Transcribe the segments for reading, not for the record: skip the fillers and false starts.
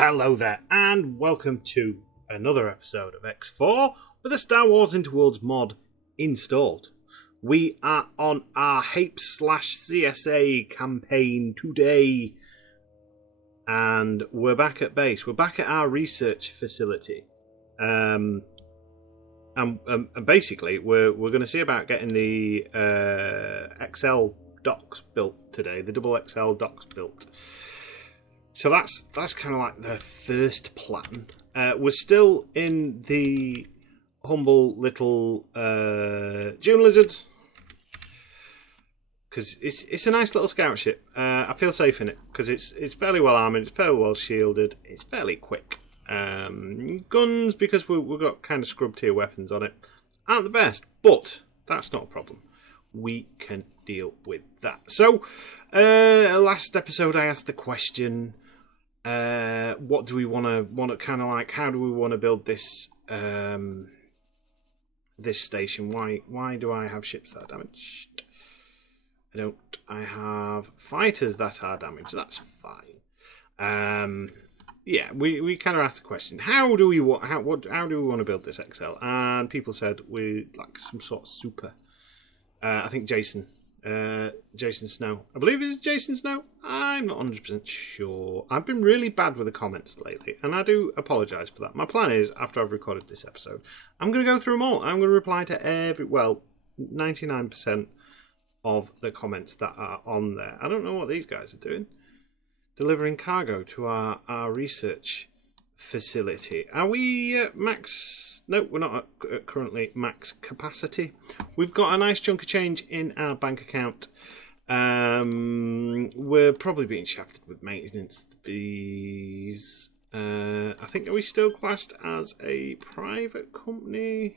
Hello there, and welcome to another episode of X4 with a Star Wars Interworlds mod installed. We are on our Hapes / CSA campaign today, and we're back at base. We're back at our research facility, and basically we're going to see about getting the XL Docks built today, the XXL Docks built. So that's kind of like the first plan. We're still in the humble little Dune Lizards because it's a nice little scout ship. I feel safe in it because it's fairly well armoured, it's fairly well shielded, it's fairly quick. Guns, because we've got kind of scrub tier weapons on it, aren't the best, but that's not a problem. We can deal with that. So last episode I asked the question, what do we want to kind of like, how do we want to build this this station? Why do I have ships that are damaged? I don't. I have fighters that are damaged. That's fine. Yeah, we kind of asked the question, how do we want to build this XL? And people said we like some sort of super. I think Jason Snow. I believe it's Jason Snow. I'm not 100% sure. I've been really bad with the comments lately, and I do apologise for that. My plan is, after I've recorded this episode, I'm going to go through them all. I'm going to reply to 99% of the comments that are on there. I don't know what these guys are doing. Delivering cargo to our research facility. Are we max? No, we're not at currently max capacity. We've got a nice chunk of change in our bank account. We're probably being shafted with maintenance fees. I think, are we still classed as a private company?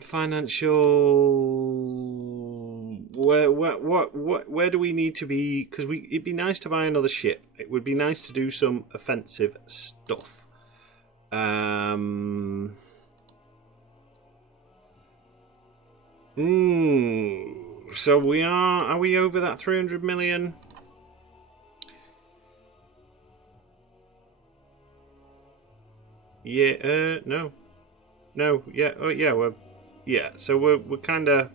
Financial. Where do we need to be? Because it'd be nice to buy another ship. It would be nice to do some offensive stuff. So we are we over that 300 million? Yeah, no, yeah, oh yeah, so we're kind of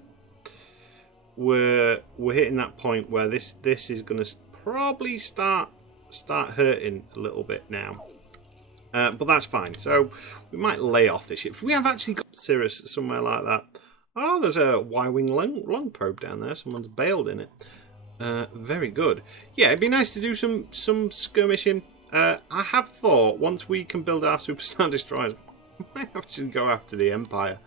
we're hitting that point where this is going to probably start hurting a little bit now, but that's fine. So we might lay off the ships. We have actually got Cirrus somewhere like that. Oh, there's a Y-wing long probe down there. Someone's bailed in it. Very good. Yeah, it'd be nice to do some skirmishing. I have thought once we can build our Superstar Destroyers, we might have to go after the Empire.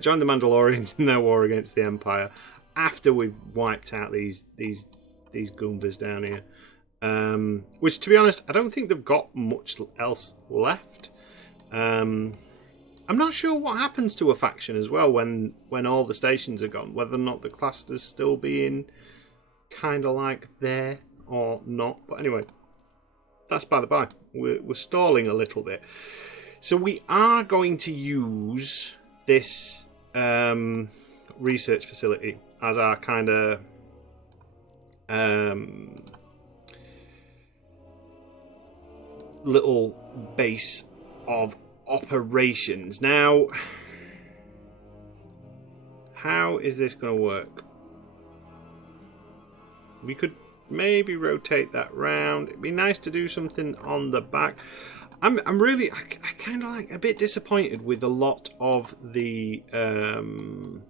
Join the Mandalorians in their war against the Empire after we've wiped out these Goombas down here. Which, to be honest, I don't think they've got much else left. I'm not sure what happens to a faction as well when all the stations are gone, whether or not the cluster's still being kind of like there or not. But anyway, that's by the by. We're stalling a little bit. So we are going to use this research facility as our kind of little base of operations. Now, how is this going to work? We could maybe rotate that round. It'd be nice to do something on the back. I'm really I kind of like a bit disappointed with a lot of the kind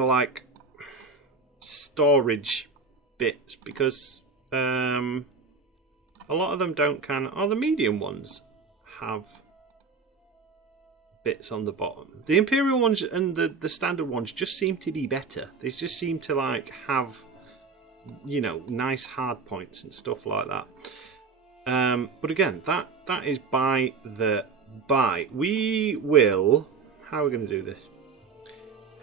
of like storage bits, because a lot of them don't the medium ones have bits on the bottom. The Imperial ones and the standard ones just seem to be better. They just seem to like have, you know, nice hard points and stuff like that. But again, that is by the by. We will. How are we going to do this?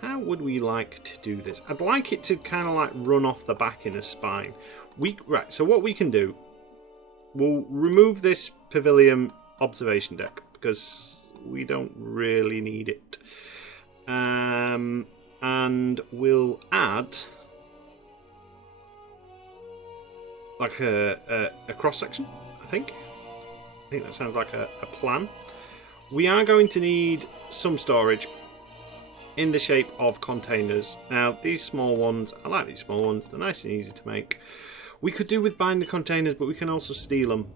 How would we like to do this? I'd like it to kind of like run off the back in a spine. Right. So what we can do, we'll remove this pavilion observation deck because we don't really need it. And we'll add like a cross section. I think that sounds like a plan. We are going to need some storage in the shape of containers. Now, these small ones, I like these small ones. They're nice and easy to make. We could do with buying the containers, but we can also steal them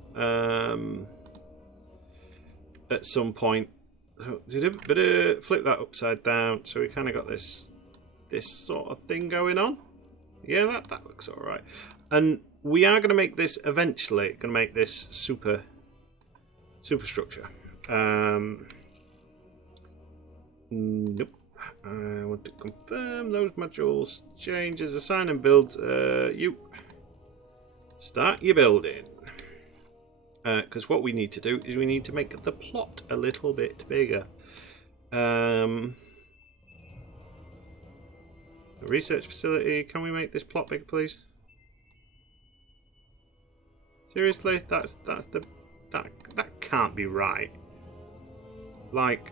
at some point. But flip that upside down, so we kind of got this sort of thing going on. Yeah, that looks all right. And we are going to make this eventually. Going to make this superstructure. Nope. I want to confirm those modules. Changes, assign and build. You start your building. Because what we need to do is we need to make the plot a little bit bigger. The research facility. Can we make this plot bigger, please? Seriously, that can't be right. Like,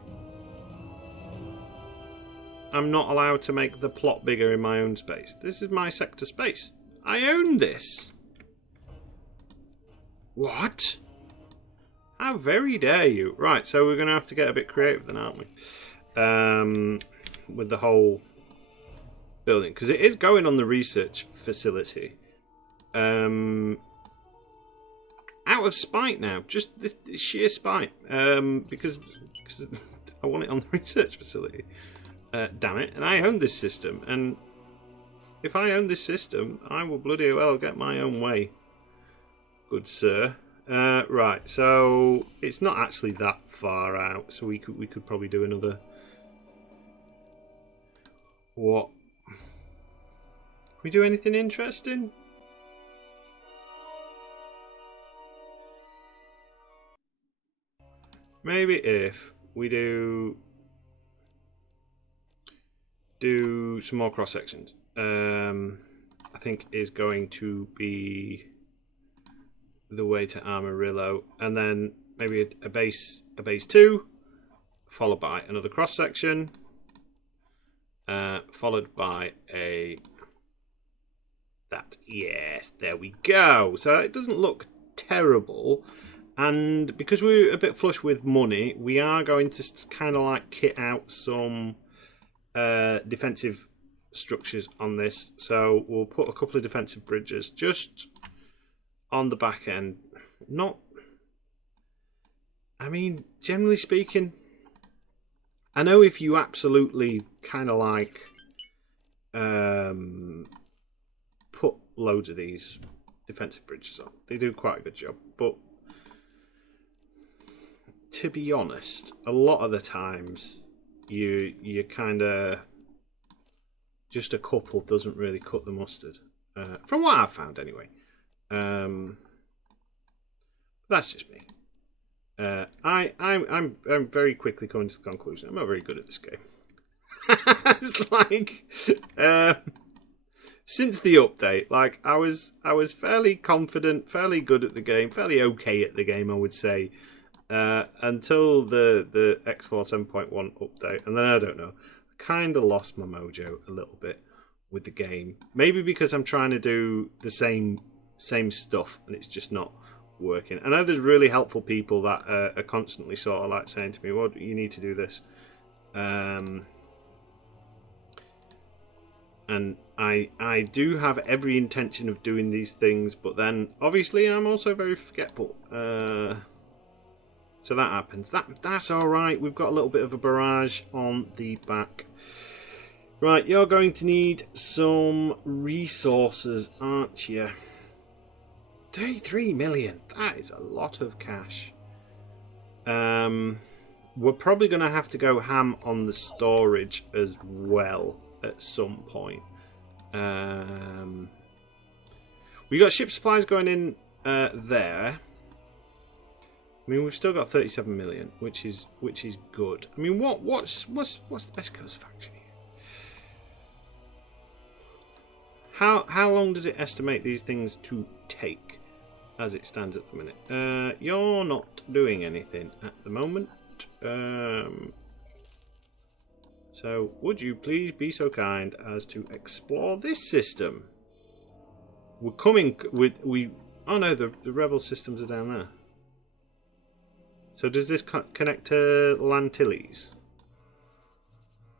I'm not allowed to make the plot bigger in my own space. This is my sector space. I own this. What? How very dare you? Right, so we're going to have to get a bit creative then, aren't we? With the whole building. Because it is going on the research facility. Out of spite now. Just the sheer spite. Because I want it on the research facility. Damn it. And I own this system. And if I own this system, I will bloody well get my own way. Good sir. Right, so it's not actually that far out, so we could probably do another. What? Can we do anything interesting? Maybe if we do some more cross sections. I think is going to be the way to Amarillo, and then maybe a base 2, followed by another cross section, followed by that. Yes, there we go. So it doesn't look terrible, and because we're a bit flush with money, we are going to kind of like kit out some defensive structures on this. So we'll put a couple of defensive bridges just on the back end. Not, I mean, generally speaking, I know if you absolutely kind of like put loads of these defensive bridges on, they do quite a good job. But to be honest, a lot of the times you kind of just a couple doesn't really cut the mustard, from what I've found anyway. That's just me. I'm very quickly coming to the conclusion I'm not very good at this game. It's like since the update, like I was fairly confident, fairly good at the game, fairly okay at the game, I would say, until the X4 7.1 update, and then I don't know, kind of lost my mojo a little bit with the game. Maybe because I'm trying to do the same stuff and it's just not working. I know there's really helpful people that are constantly sort of like saying to me, well, you need to do this, and I do have every intention of doing these things, but then obviously I'm also very forgetful, so that happens. That's alright. We've got a little bit of a barrage on the back. Right, you're going to need some resources, aren't you? 33 million. That is a lot of cash. We're probably going to have to go ham on the storage as well at some point. We got ship supplies going in there. I mean, we've still got 37 million, which is good. I mean, what's the best coast faction here? How long does it estimate these things to take as it stands at the minute? You're not doing anything at the moment. So would you please be so kind as to explore this system? we're coming with Oh no, the rebel systems are down there. So does this connect to Lantilles?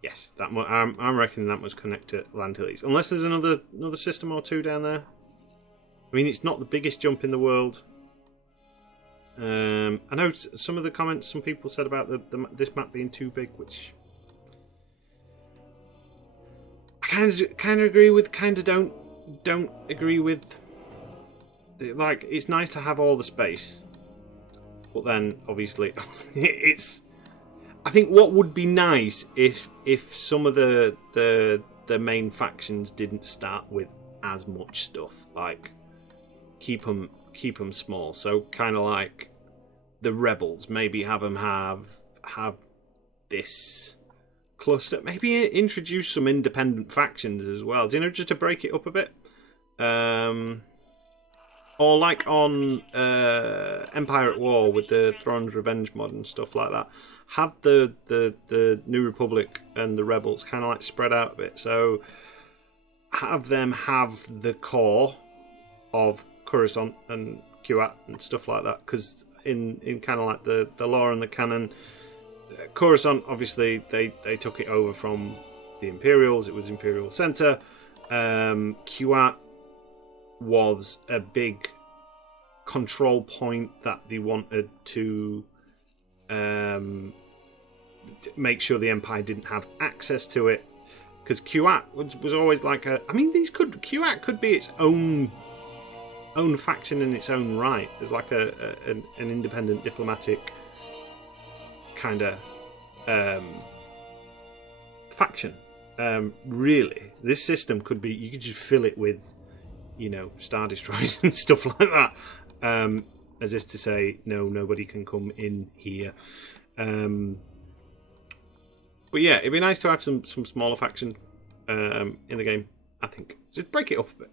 Yes, that I'm reckoning that must connect to Lantilles. Unless there's another system or two down there. I mean, it's not the biggest jump in the world. I know some of the comments some people said about this map being too big, which I kind of agree with, kind of don't agree with. Like, it's nice to have all the space, but then obviously it's. I think what would be nice if some of the main factions didn't start with as much stuff, like keep them small. So kind of like the rebels, maybe have them have this cluster. Maybe introduce some independent factions as well. Do you know, just to break it up a bit. Or like on Empire at War with the Thrawn's Revenge mod and stuff like that. Have the New Republic and the Rebels kind of like spread out a bit. So have them have the core of Coruscant and Kuat and stuff like that. Because in kind of like the lore and the canon, Coruscant, obviously they took it over from the Imperials. It was Imperial Center. Kuat was a big control point that they wanted to make sure the Empire didn't have access to it, because Kuat was always like a. I mean, Kuat could be its own faction in its own right, as like an independent diplomatic kind of faction. Really, this system could be. You could just fill it with, you know, Star Destroyers and stuff like that, as if to say, no, nobody can come in here. But yeah, it'd be nice to have some smaller faction in the game, I think. Just break it up a bit.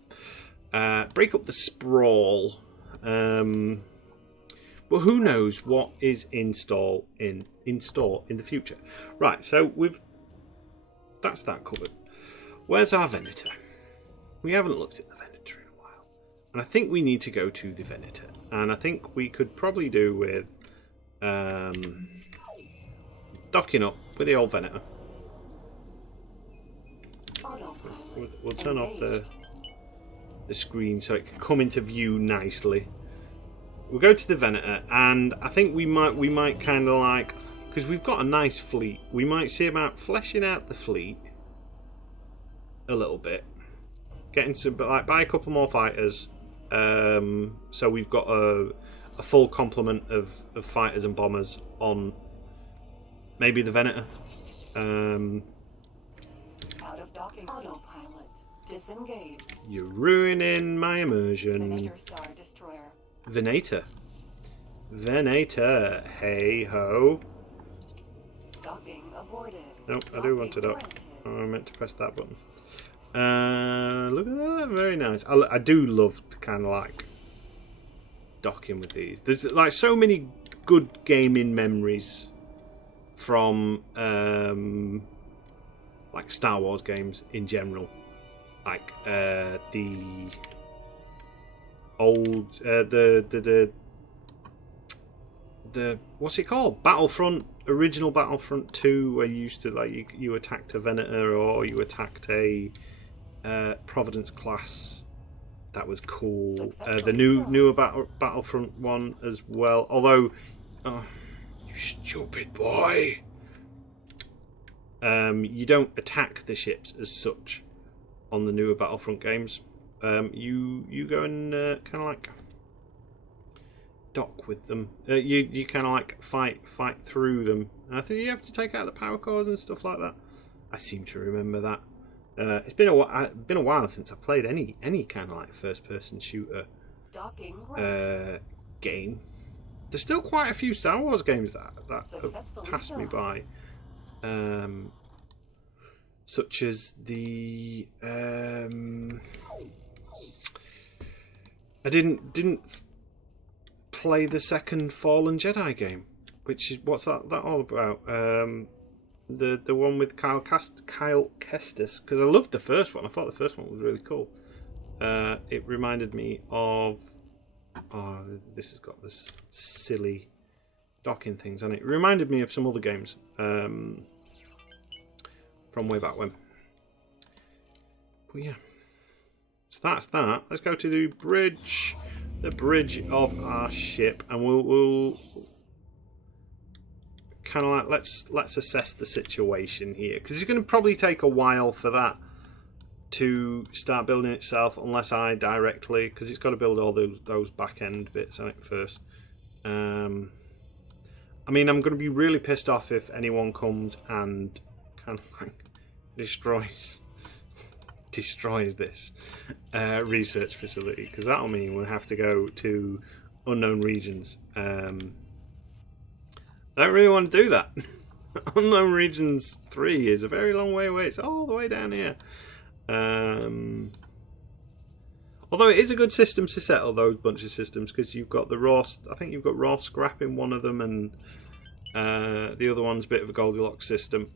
Break up the sprawl. But who knows what is in store in the future. Right, so that's that covered. Where's our Venator? We haven't looked at the Venator in a while. And I think we need to go to the Venator. And I think we could probably do with docking up with the old Venator. We'll turn off the screen so it can come into view nicely. We'll go to the Venator, and I think we might kind of like, because we've got a nice fleet, we might see about fleshing out the fleet a little bit, getting some, but like buy a couple more fighters, so we've got a full complement of fighters and bombers on maybe the Venator. Out of docking. Autopilot. Disengage. You're ruining my immersion. Venator Star Destroyer. Venator. Hey ho. Docking aborted. Nope, I do want to dock. Oh, I meant to press that button. Look at that, very nice. I do love kind of like docking with these. There's like so many good gaming memories from like Star Wars games in general, like the old the what's it called, original Battlefront 2, where you used to like you attacked a Venator or you attacked a Providence class. That was cool. The newer Battlefront 1 as well, although you stupid boy, you don't attack the ships as such on the newer Battlefront games. You go and kind of like dock with them. You kind of like fight through them. And I think you have to take out the power cores and stuff like that. I seem to remember that. It's been a while since I played any kind of like first-person shooter game. There's still quite a few Star Wars games that have passed me by, such as the I didn't play the second Fallen Jedi game, which is what's that all about? The one with Kyle Kestis, because I loved the first one. I thought the first one was really cool. it reminded me of... Oh, this has got this silly docking things on it. It reminded me of some other games from way back when. But yeah. So that's that. Let's go to the bridge. The bridge of our ship. And we'll kind of like... Let's assess the situation here. Because it's going to probably take a while for that to start building itself, unless I directly, because it's got to build all those back end bits on it first. I mean, I'm going to be really pissed off if anyone comes and kind of like destroys this research facility, because that'll mean we'll have to go to unknown regions. I don't really want to do that. Unknown Regions 3 is a very long way away. It's all the way down here. Although it is a good system to settle those bunch of systems, because you've got the raw... I think you've got raw scrap in one of them, and the other one's a bit of a Goldilocks system.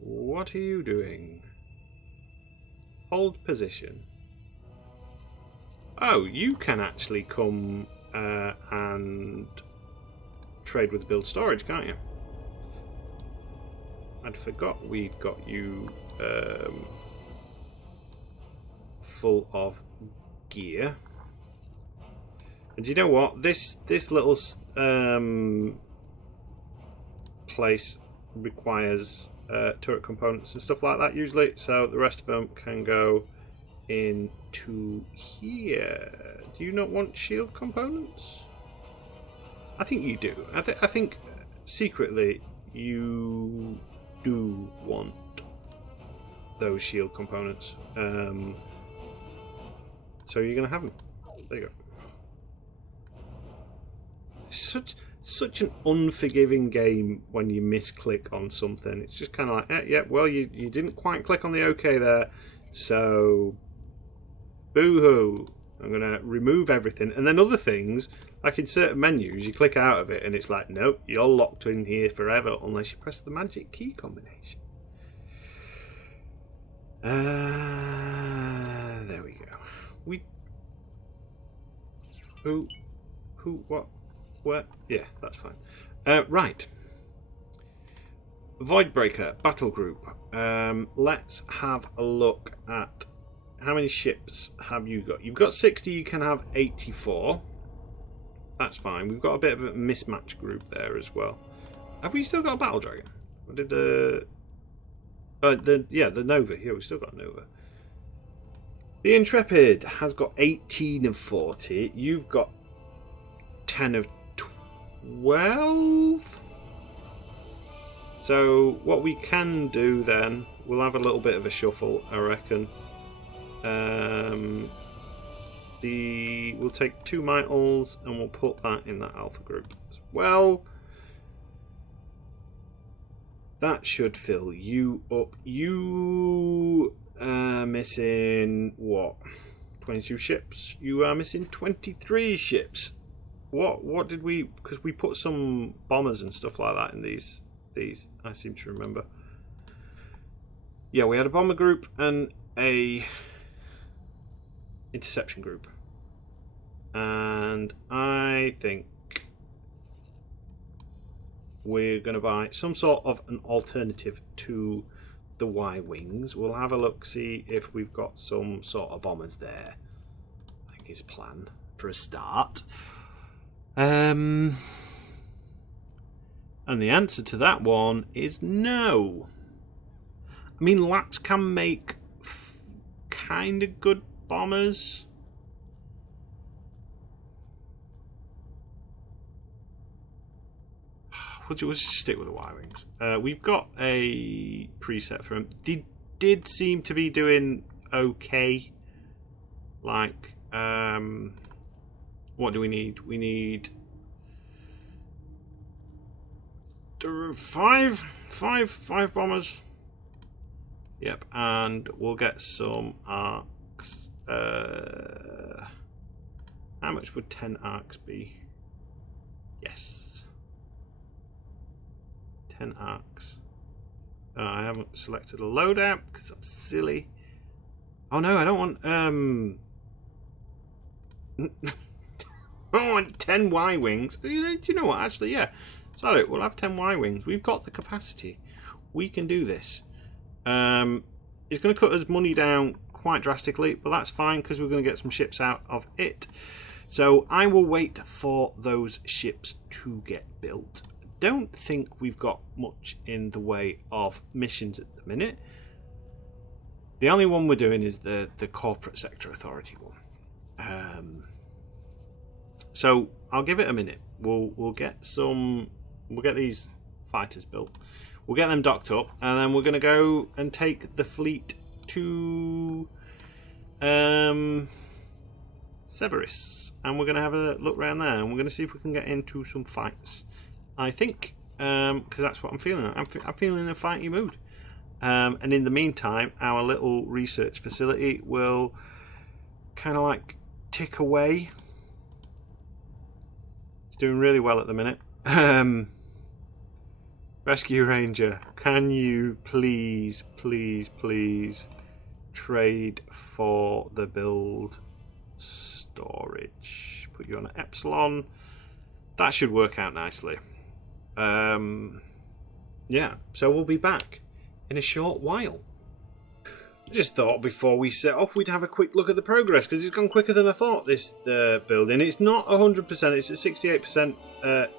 What are you doing? Hold position. Oh, you can actually come and trade with build storage, can't you? I'd forgot we'd got you full of gear. And do you know what? This little place requires turret components and stuff like that usually, so the rest of them can go into here. Do you not want shield components? I think you do. I think secretly you do want those shield components. So you're going to have them. There you go. Such an unforgiving game when you misclick on something. It's just kind of like, yeah, well, you didn't quite click on the OK there, so boo-hoo. I'm going to remove everything. And then other things, like in certain menus, you click out of it and it's like, nope, you're locked in here forever unless you press the magic key combination. There we go. Who, what, where? Yeah, that's fine. Right. Voidbreaker, battle group. Let's have a look at how many ships have you got. You've got 60, you can have 84. That's fine. We've got a bit of a mismatch group there as well. Have we still got a battle dragon? Or did the Nova here? We've still got Nova. The Intrepid has got 18 of 40. You've got 10 of 12. So what we can do then, we'll have a little bit of a shuffle, I reckon. We'll take 2 Mitals and we'll put that in that Alpha group as well. That should fill you up. You are missing what? 22 ships. You are missing 23 ships. What did we? Because we put some bombers and stuff like that in these. I seem to remember. Yeah, we had a bomber group and a interception group. And I think we're going to buy some sort of an alternative to the Y-Wings. We'll have a look, see if we've got some sort of bombers there. I think is plan for a start. And the answer to that one is no. I mean, Lats can make kind of good bombers. We'll just stick with the Y-Wings. We've got a preset for them. They did seem to be doing okay. Like, what do we need? We need 5 bombers. Yep, and we'll get some arcs. How much would 10 arcs be? Yes. 10 arcs. I haven't selected a loadout because I'm silly. Oh no, I don't want I want 10 Y-wings. Do you know what? Actually, yeah. Sorry, we'll have 10 Y-wings. We've got the capacity. We can do this. It's going to cut us money down quite drastically, but that's fine because we're going to get some ships out of it. So I will wait for those ships to get built. Don't think we've got much in the way of missions at the minute. The only one we're doing is the corporate sector authority one. So I'll give it a minute. We'll get these fighters built. We'll get them docked up, and then we're going to go and take the fleet to Severus, and we're going to have a look around there, and we're going to see if we can get into some fights. I think, because that's what I'm feeling. I'm feeling in a fighty mood. And in the meantime, our little research facility will kind of like tick away. It's doing really well at the minute. Rescue Ranger, can you please trade for the build storage? Put you on an Epsilon. That should work out nicely. Yeah, so we'll be back in a short while. Just thought before we set off we'd have a quick look at the progress, because it's gone quicker than I thought, this building. It's not 100%, it's at 68%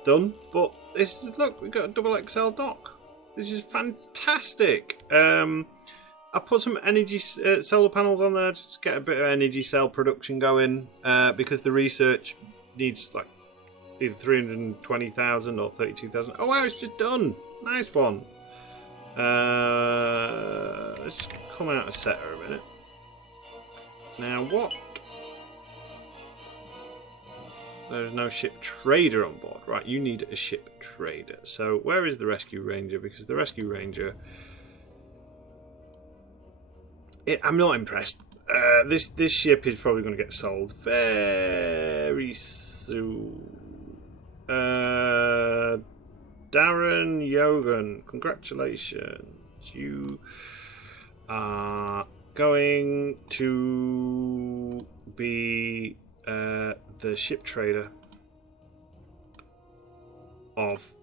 done, but this is, look, we've got a XXL dock. This is fantastic. I put some energy solar panels on there just to get a bit of energy cell production going, because the research needs like either 320,000 or 32,000. Oh wow, it's just done. Nice one. Let's just come out of setter a minute. Now what? There's no ship trader on board. Right, you need a ship trader. So where is the Rescue Ranger? Because the Rescue Ranger... I'm not impressed. This ship is probably going to get sold very soon. Darren Yogan, congratulations. You are going to be the ship trader of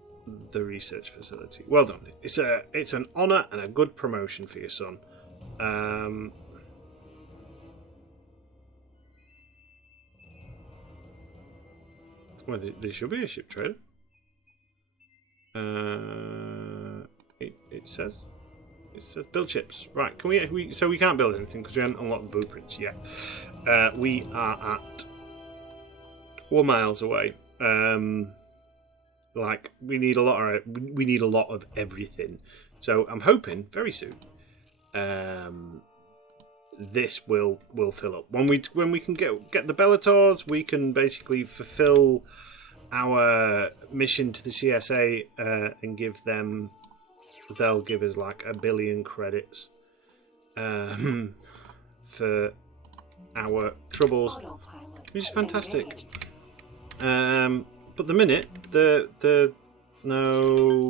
the research facility. Well done. It's an honour and a good promotion for your son. Well, there should be a ship trader. It says build ships. Right, can we so we can't build anything because we haven't unlocked the blueprints yet. We are at 4 miles away. Like we need a lot of everything. So I'm hoping very soon this will fill up. When we can get the Bellators, we can basically fulfill our mission to the CSA and give them. They'll give us like 1 billion credits for our troubles, which is fantastic. But the minute the no,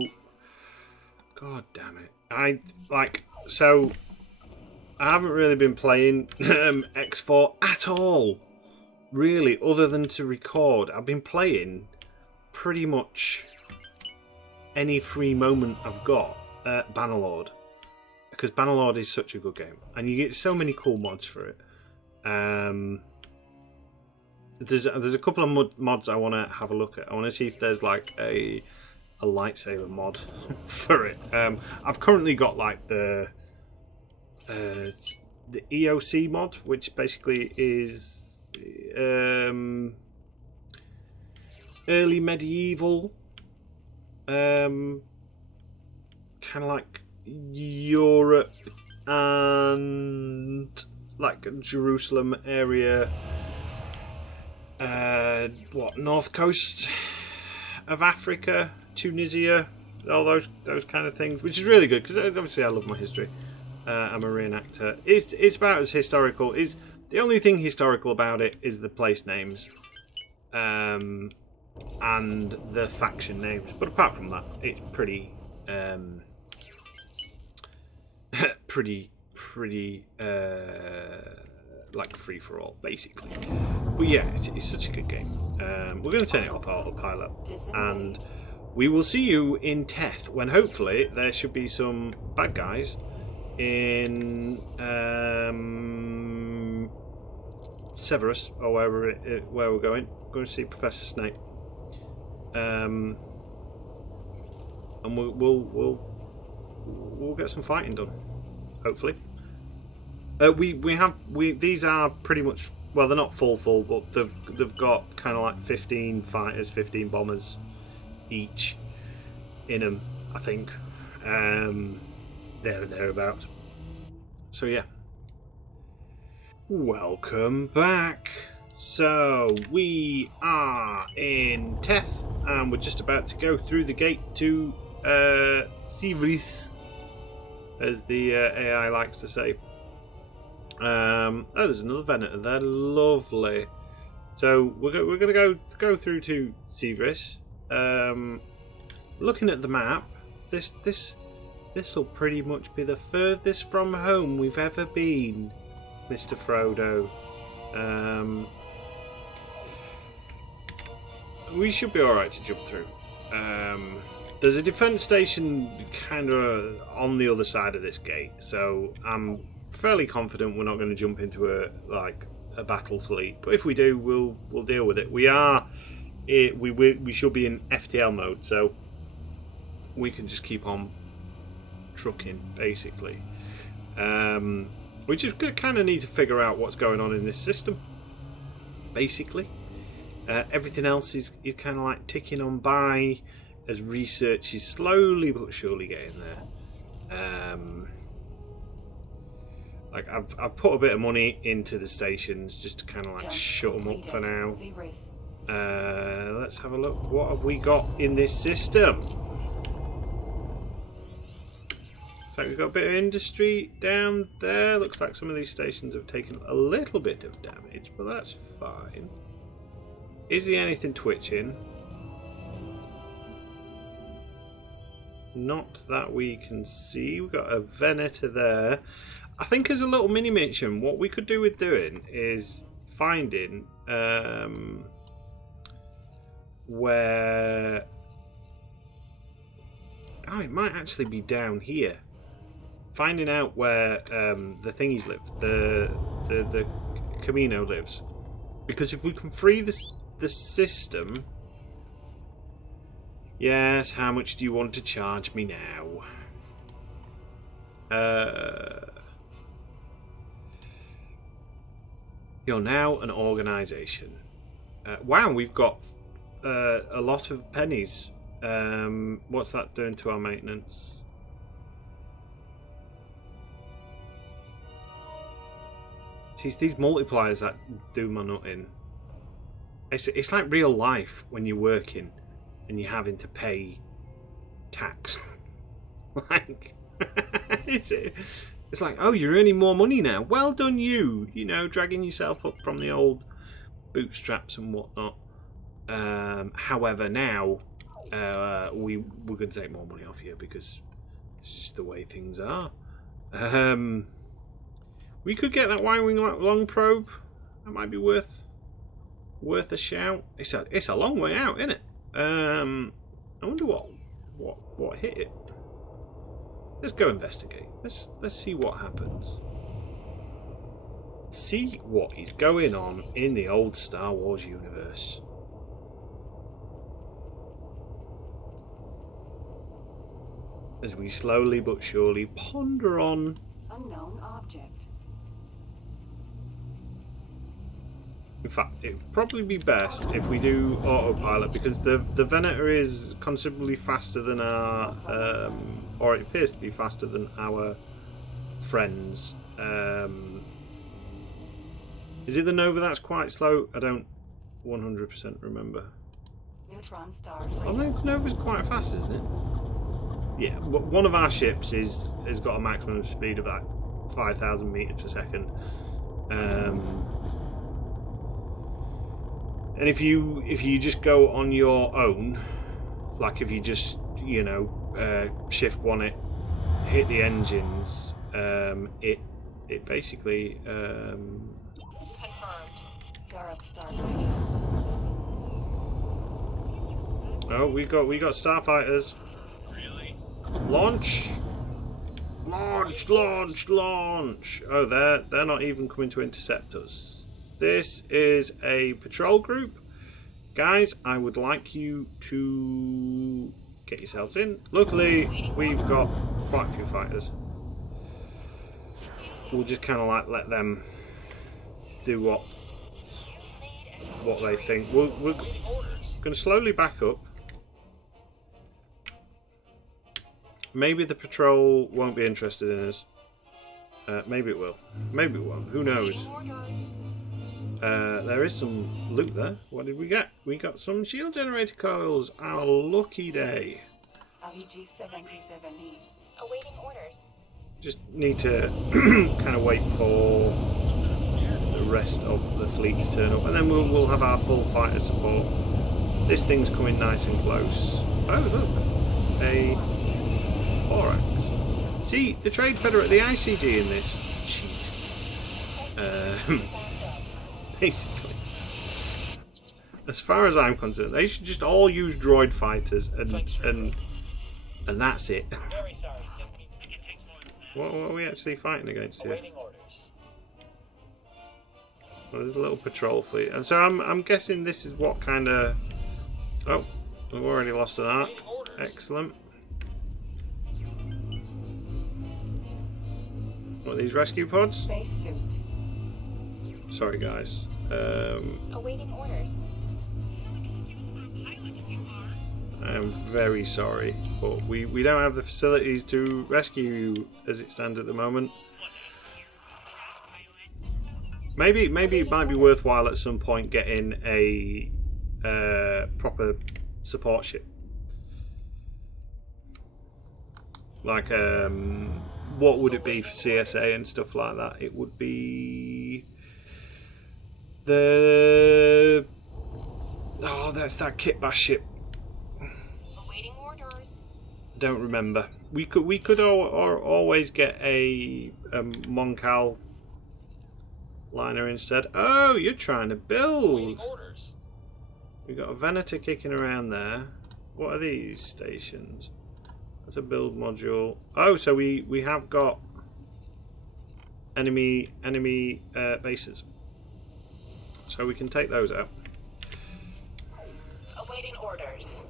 god damn it, I haven't really been playing X4 at all, really, other than to record. I've been playing pretty much any free moment I've got at Bannerlord, because Bannerlord is such a good game and you get so many cool mods for it. There's a couple of mods I want to have a look at. I want to see if there's like a lightsaber mod for it. I've currently got like the EOC mod, which basically is early medieval, kind of like Europe and like Jerusalem area. North coast of Africa, Tunisia, all those kind of things, which is really good because obviously I love my history. I'm a reenactor. It's about as historical. Is the only thing historical about it is the place names, and the faction names. But apart from that, it's pretty pretty like free for all, basically. But yeah, it's such a good game. We're going to turn it off autopilot, and we will see you in Teth, when hopefully there should be some bad guys in Severus, or where we're going. Going to see Professor Snape, and we'll get some fighting done, hopefully. These are pretty much, well, they're not full, but they've got kind of like 15 fighters, 15 bombers each in them, I think. Thereabouts. So yeah. Welcome back. So we are in Teth, and we're just about to go through the gate to Severus, as the AI likes to say. Oh, there's another Venator there. Lovely. So we're going to go through to Severus. Looking at the map, this will pretty much be the furthest from home we've ever been, Mr. Frodo. We should be alright to jump through. There's a defense station kind of on the other side of this gate, so I'm fairly confident we're not going to jump into a battle fleet. But if we do, we'll deal with it. We should be in FTL mode, so we can just keep on trucking, basically. We just kind of need to figure out what's going on in this system, basically. Everything else is kind of like ticking on by as research is slowly but surely getting there. Like I've put a bit of money into the stations just to kind of like shut them up for now. Let's have a look. What have we got in this system? So we've got a bit of industry down there. Looks like some of these stations have taken a little bit of damage, but that's fine. Is there anything twitching? Not that we can see. We've got a Venator there. I think as a little mini mission, what we could do with doing is finding where... Oh, it might actually be down here. Finding out where the thingies live, the Camino lives. Because if we can free the system... Yes, how much do you want to charge me now? You're now an organisation. Wow, we've got a lot of pennies. What's that doing to our maintenance? It's these multipliers that do my nut in. It's like real life when you're working and you're having to pay tax. Like, it's like, oh, you're earning more money now. Well done, you. You know, dragging yourself up from the old bootstraps and whatnot. However, now we're going to take more money off you because it's just the way things are. We could get that Y-wing long probe. That might be worth a shout. It's a long way out, isn't it? I wonder what hit it. Let's go investigate. Let's see what happens. See what is going on in the old Star Wars universe. As we slowly but surely ponder on Unknown object. In fact, it would probably be best if we do autopilot, because the Venator is considerably faster than our, or it appears to be faster than our friends. Is it the Nova that's quite slow? I don't 100% remember. Neutron star. Although the Nova's quite fast, isn't it? Yeah, one of our ships has got a maximum speed of like 5,000 meters per second. And if you just go on your own, like if you just shift one it, hit the engines, it basically Confirmed. Startup start. oh, we got starfighters. Really? Launch! Launch! Oh, they're not even coming to intercept us. This is a patrol group. Guys, I would like you to get yourselves in. Luckily, we've got quite a few fighters. We'll just kind of like let them do what they think. We're going to slowly back up. Maybe the patrol won't be interested in us. Maybe it will. Maybe it won't. Who knows? There is some loot there. What did we get? We got some shield generator coils. Our lucky day. REG 77E. Awaiting orders. Just need to kind of wait for the rest of the fleet to turn up, and then we'll have our full fighter support. This thing's coming nice and close. Oh look, a Borax. See, the Trade Federation, the ICG in this cheat. Basically, as far as I'm concerned, they should just all use droid fighters, and that's it. Very sorry, didn't mean to. What are we actually fighting against here? Awaiting orders. Well, there's a little patrol fleet, and so I'm guessing this is what kind of. Oh, we've already lost an arc. Excellent. What are these rescue pods? Spacesuit. Sorry, guys. Awaiting orders. I am very sorry, but we don't have the facilities to rescue you as it stands at the moment. Maybe it might be worthwhile at some point getting a proper support ship. Like, what would it be for CSA and stuff like that? It would be that's that kit bash ship. Awaiting orders. Don't remember. We could always get a Moncal liner instead. Oh, you're trying to build. Orders. We got a Venator kicking around there. What are these stations? That's a build module. Oh, so we have got enemy bases, so we can take those out. Awaiting orders.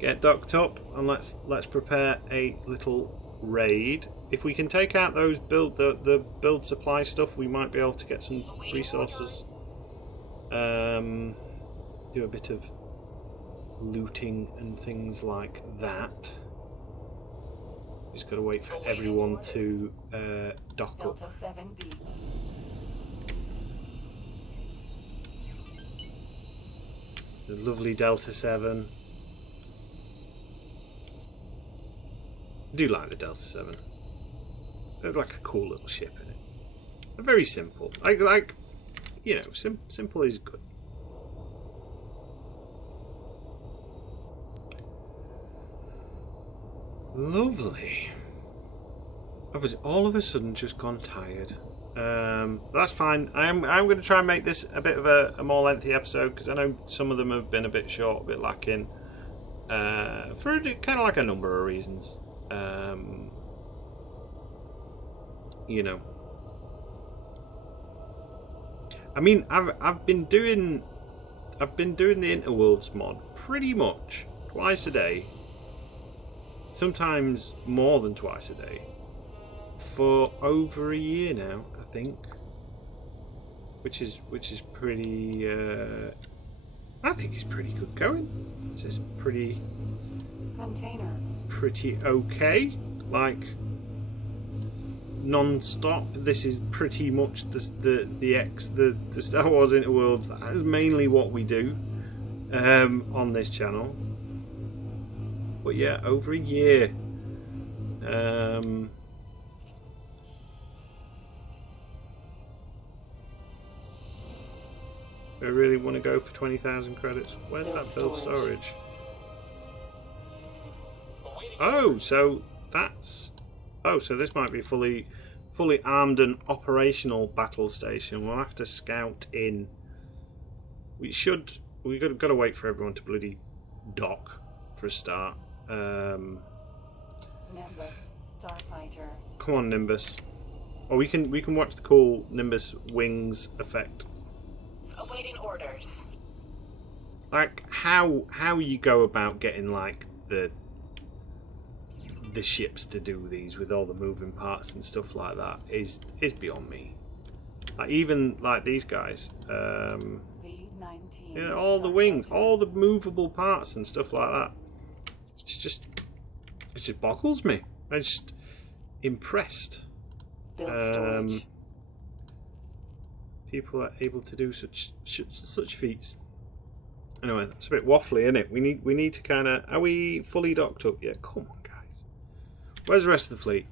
Get docked up and let's prepare a little raid. If we can take out those the build supply stuff, we might be able to get some resources. Do a bit of looting and things like that. Just got to wait for everyone to dock up. Delta 7B. The lovely Delta 7. I do like the Delta 7. They're like a cool little ship in it. They're very simple. Like you know, simple is good. Lovely. I've all of a sudden just gone tired. That's fine. I'm going to try and make this a bit of a more lengthy episode because I know some of them have been a bit short, a bit lacking, for kind of like a number of reasons. You know, I mean, I've been doing the Interworlds mod pretty much twice a day. Sometimes more than twice a day for over a year now, I think, which is pretty. I think it's pretty good going. It's just pretty okay, like non-stop. This is pretty much the Star Wars Interworlds. That is mainly what we do on this channel. But yeah, over a year. I really want to go for 20,000 credits. Where's that build storage? Oh, so that's Oh, so this might be fully armed and operational battle station. We'll have to scout in. We've got to wait for everyone to bloody dock for a start. Nimbus, Starfighter. Come on, Nimbus. Or we can watch the cool Nimbus wings effect. Awaiting orders. Like how you go about getting like the ships to do these with all the moving parts and stuff like that is beyond me. Like even like these guys, V19. yeah, all the wings, all the movable parts and stuff like that. It just boggles me. I'm just impressed. Build storage. People are able to do such feats. Anyway, it's a bit waffly, isn't it? We need to kind of. Are we fully docked up yet? Come on, guys. Where's the rest of the fleet?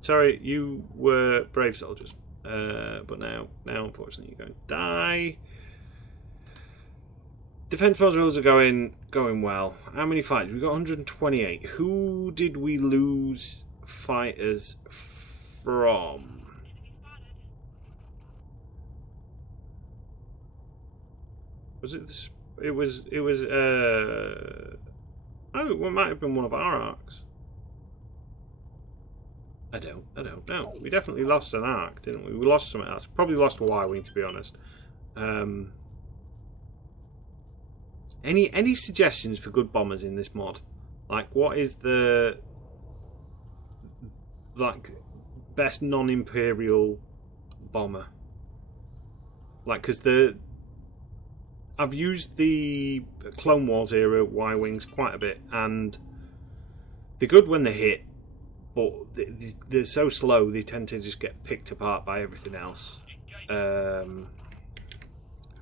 Sorry, you were brave soldiers, but now unfortunately you're going to die. Defense modules are going well. How many fighters? We got 128. Who did we lose fighters from? Was it this? It was. Oh, it might have been one of our arcs. I don't know. We definitely lost an arc, didn't we? We lost something else. Probably lost a Y-wing, to be honest. Any suggestions for good bombers in this mod? Like, what is the best non-imperial bomber? Like, because I've used the Clone Wars era Y-wings quite a bit, and they're good when they hit, but they're so slow they tend to just get picked apart by everything else.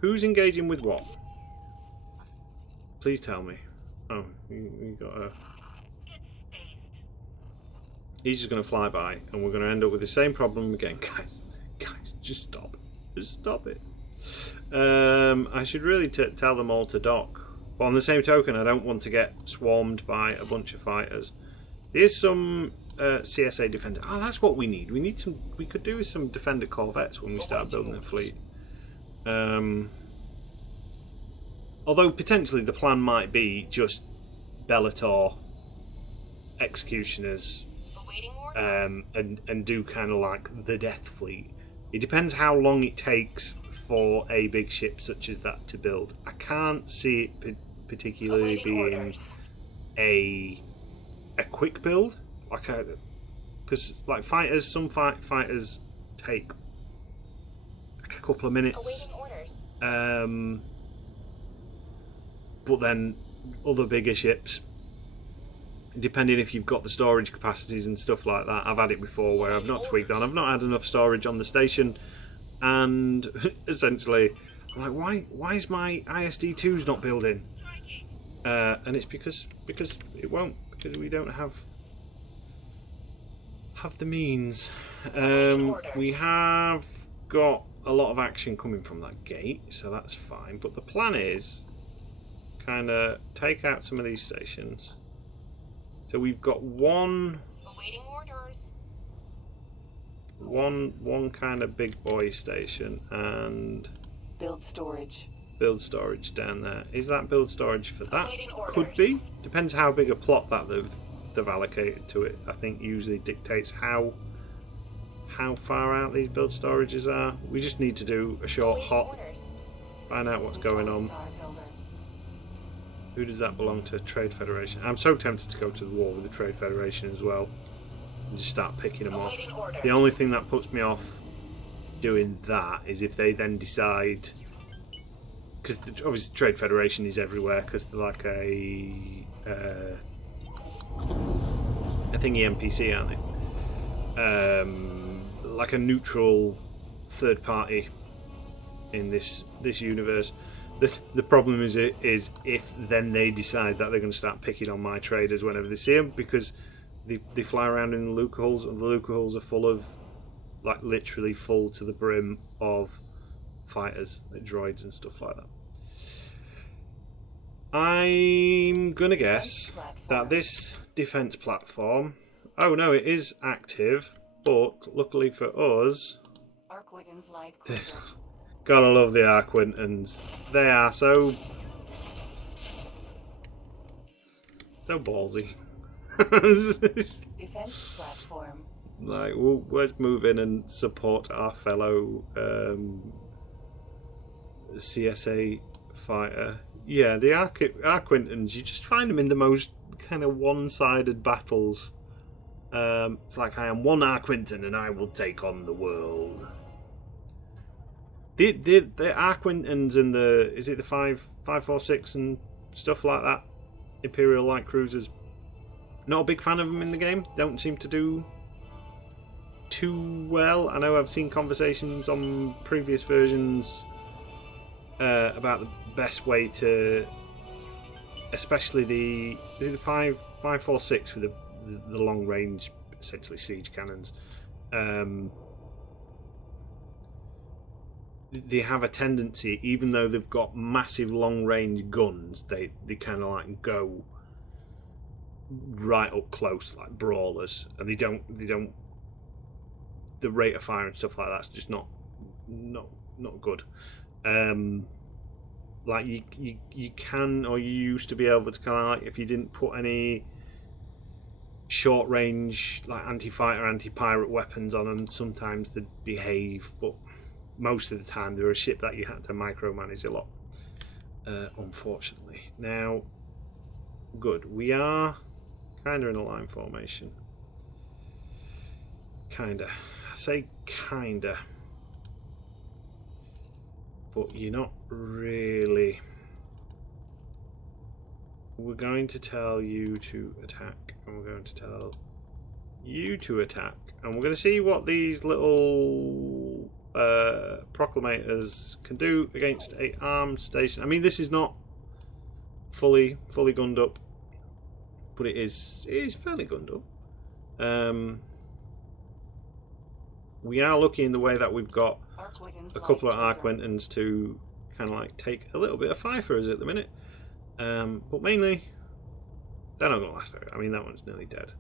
Who's engaging with what? Please tell me. Oh, we got a. He's just going to fly by, and we're going to end up with the same problem again, guys. Guys, just stop. Just stop it. I should really tell them all to dock. But on the same token, I don't want to get swarmed by a bunch of fighters. Here's some CSA defender. Oh, that's what we need. We need some. We could do with some defender corvettes when we start building a fleet. Although potentially the plan might be just Bellator executioners, and do kind of like the Death Fleet. It depends how long it takes for a big ship such as that to build. I can't see it particularly being a quick build, because like fighters, some fighters take like a couple of minutes. But then other bigger ships, depending if you've got the storage capacities and stuff like that. I've had it before where I've not tweaked on. I've not had enough storage on the station, and essentially I'm like, why is my ISD2s not building? And it's because it won't, because we don't have the means. We have got a lot of action coming from that gate, so that's fine. But the plan is kind of take out some of these stations. So we've got one kind of big boy station and build storage down there. Is that build storage for that? Could be. Depends how big a plot that they've allocated to it. I think usually dictates how far out these build storages are. We just need to do a short hop, find out what's going on. Who does that belong to? Trade Federation. I'm so tempted to go to the war with the Trade Federation as well and just start picking them off. The only thing that puts me off doing that is if they then decide, because obviously the Trade Federation is everywhere because they're like a thingy NPC, aren't they? Like a neutral third party in this universe. The problem is if then they decide that they're going to start picking on my traders whenever they see them, because they fly around in the loopholes, and the loopholes are full of, like, literally full to the brim of fighters, like droids and stuff like that. I'm gonna guess that this defense platform. Oh no, it is active, but luckily for us, Arc Wiggins light cruiser. gotta love the Arquintons. They are so ballsy. Defense platform. Like, well, let's move in and support our fellow CSA fighter. Yeah, the Arquintons, you just find them in the most kind of one-sided battles. It's like, I am one Arquinton and I will take on the world. The Arquintons and the, is it the 546 and stuff like that? Imperial light cruisers. Not a big fan of them in the game. Don't seem to do too well. I know I've seen conversations on previous versions about the best way to, especially the, is it the 556 for the long range, essentially siege cannons. They have a tendency, even though they've got massive long range guns, they kind of like go right up close, like brawlers, and they don't the rate of fire and stuff like that's just not good. Like you can, or you used to be able to kind of like, if you didn't put any short range like anti-fighter, anti-pirate weapons on them, sometimes they'd behave, but most of the time they were a ship that you had to micromanage a lot, unfortunately. Now, good, we are kind of in a line formation. Kinda. I say kinda. But you're not really. We're going to tell you to attack, and we're going to tell you to attack, and we're going to see what these little proclamators can do against a armed station. I mean, this is not fully gunned up, but it is fairly gunned up. We are lucky in the way that we've got a couple of Arquintons to kind of like take a little bit of fire for us at the minute. But mainly, they're not going to last very. I mean, that one's nearly dead.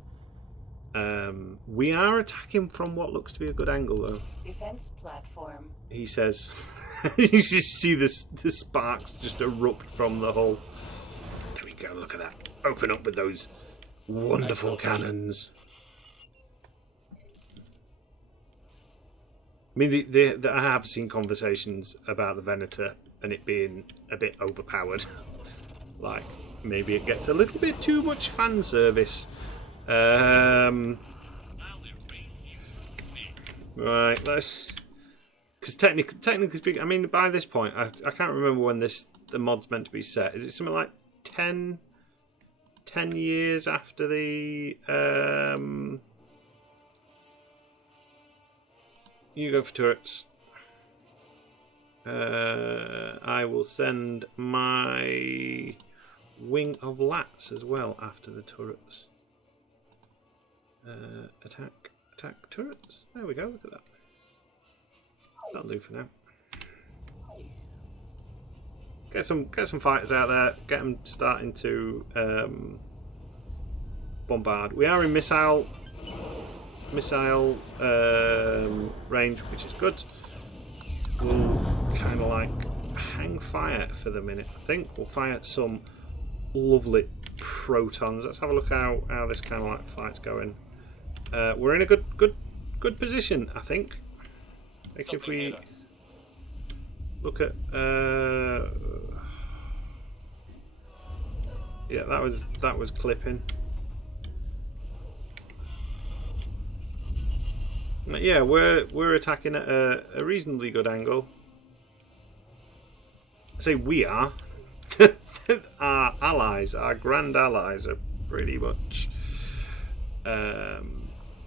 We are attacking from what looks to be a good angle, though. Defense platform. He says. You just see the sparks just erupt from the hull. There we go. Look at that. Open up with those wonderful cannons. I mean, I have seen conversations about the Venator and it being a bit overpowered. Like, maybe it gets a little bit too much fan service. Right, let's... Because technically speaking, I mean, by this point, I can't remember when the mod's meant to be set. Is it something like 10 years after the... You go for turrets. I will send my wing of lats as well after the turrets. Attack turrets. There we go. Look at that. That'll do for now. Get some fighters out there. Get them starting to bombard. We are in missile range, which is good. We'll kind of like hang fire for the minute. I think we'll fire some lovely protons. Let's have a look how this kind of like fight's going. We're in a good position, I think. Like if we look at yeah, that was clipping. Yeah, we're attacking at a reasonably good angle. I say we are. Our allies, our grand allies, are pretty much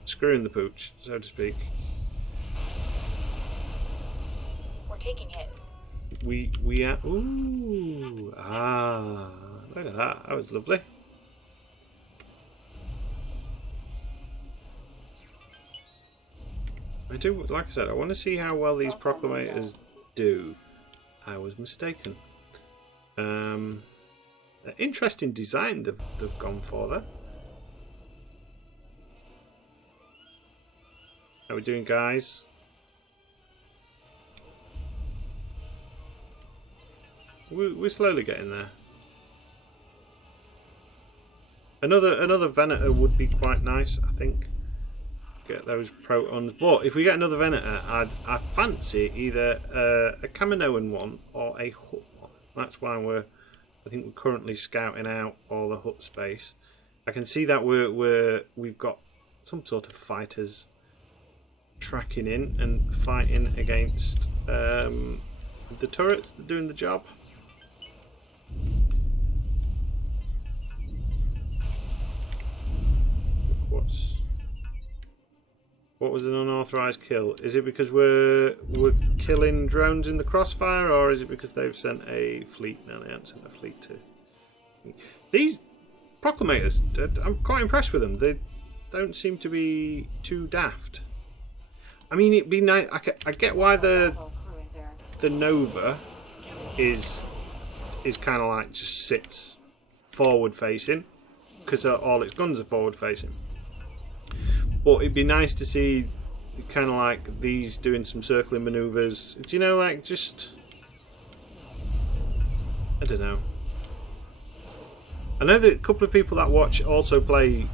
screwing the pooch, so to speak. We're taking hits. We are. Ooh, look at that. That was lovely. I do, like I said, I want to see how well these proclamators do. I was mistaken. Interesting design they've gone for there. How we doing, guys? We're slowly getting there. Another Venator would be quite nice, I think. Get those protons. But if we get another Venator, I fancy either a Kaminoan one or a hut one. That's why I think we're currently scouting out all the hut space. I can see that we've got some sort of fighters tracking in and fighting against the turrets that are doing the job. What was an unauthorized kill? Is it because we're killing drones in the crossfire, or is it because they've sent a fleet? No, they haven't sent a fleet to. These proclamators, I'm quite impressed with them. They don't seem to be too daft. I mean, it'd be nice. I get why the Nova is kind of like just sits forward facing, because all its guns are forward facing. But it'd be nice to see kind of like these doing some circling maneuvers. Do you know, like just... I don't know. I know that a couple of people that watch also play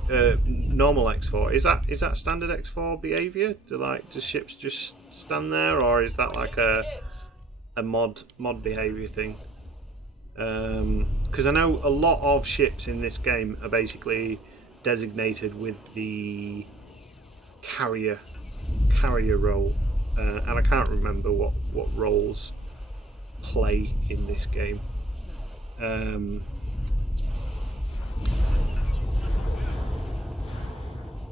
normal X4. Is that standard X4 behaviour? Do ships just stand there, or is that like a mod behaviour thing? Because I know a lot of ships in this game are basically designated with the carrier role, and I can't remember what roles play in this game.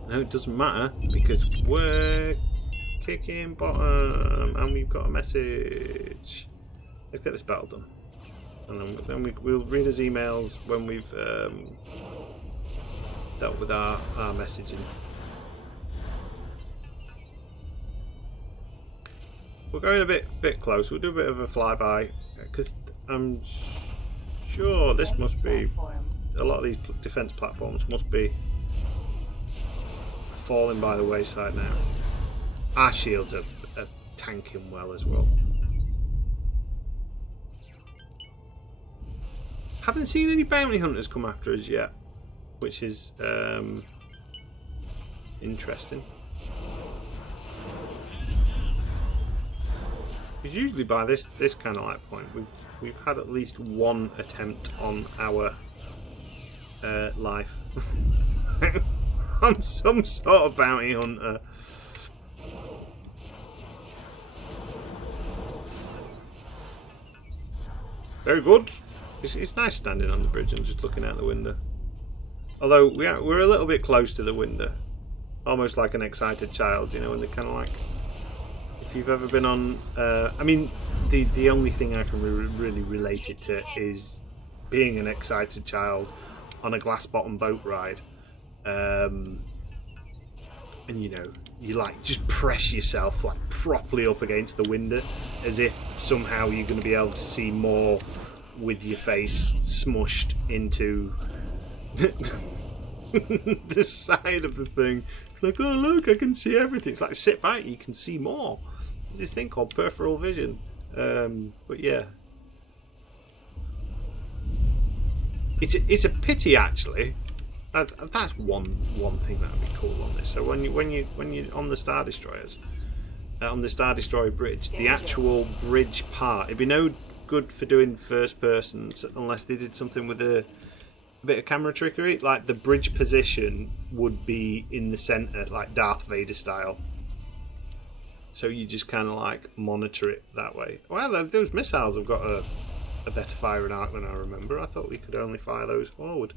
No, it doesn't matter because we're kicking bottom and we've got a message. Let's get this battle done, and then we'll read his emails when we've dealt with our messaging. We're going a bit close. We'll do a bit of a flyby because I'm sure this must be a lot of these defense platforms must be falling by the wayside now. Our shields are tanking well as well. Haven't seen any bounty hunters come after us yet, which is interesting. Because usually by this kind of like point, we've had at least one attempt on our life. I'm some sort of bounty hunter. Very good. It's nice standing on the bridge and just looking out the window. Although we're a little bit close to the window, almost like an excited child, you know, when they're kind of like. If you've ever been on, I mean, the only thing I can really relate it to is being an excited child on a glass bottom boat ride, and you know, you like just press yourself like properly up against the window as if somehow you're going to be able to see more with your face smushed into the side of the thing. It's like, oh look, I can see everything. It's like, sit back, you can see more. There's this thing called peripheral vision. But yeah, it's a pity actually. That's one thing that would be cool on this. So when you're on the Star Destroyers, on the Star Destroyer bridge, the actual bridge part, it'd be no good for doing first person unless they did something with a bit of camera trickery. Like the bridge position would be in the center, like Darth Vader style. So you just kind of like monitor it that way. Well, those missiles have got a better firing arc than I remember. I thought we could only fire those forward.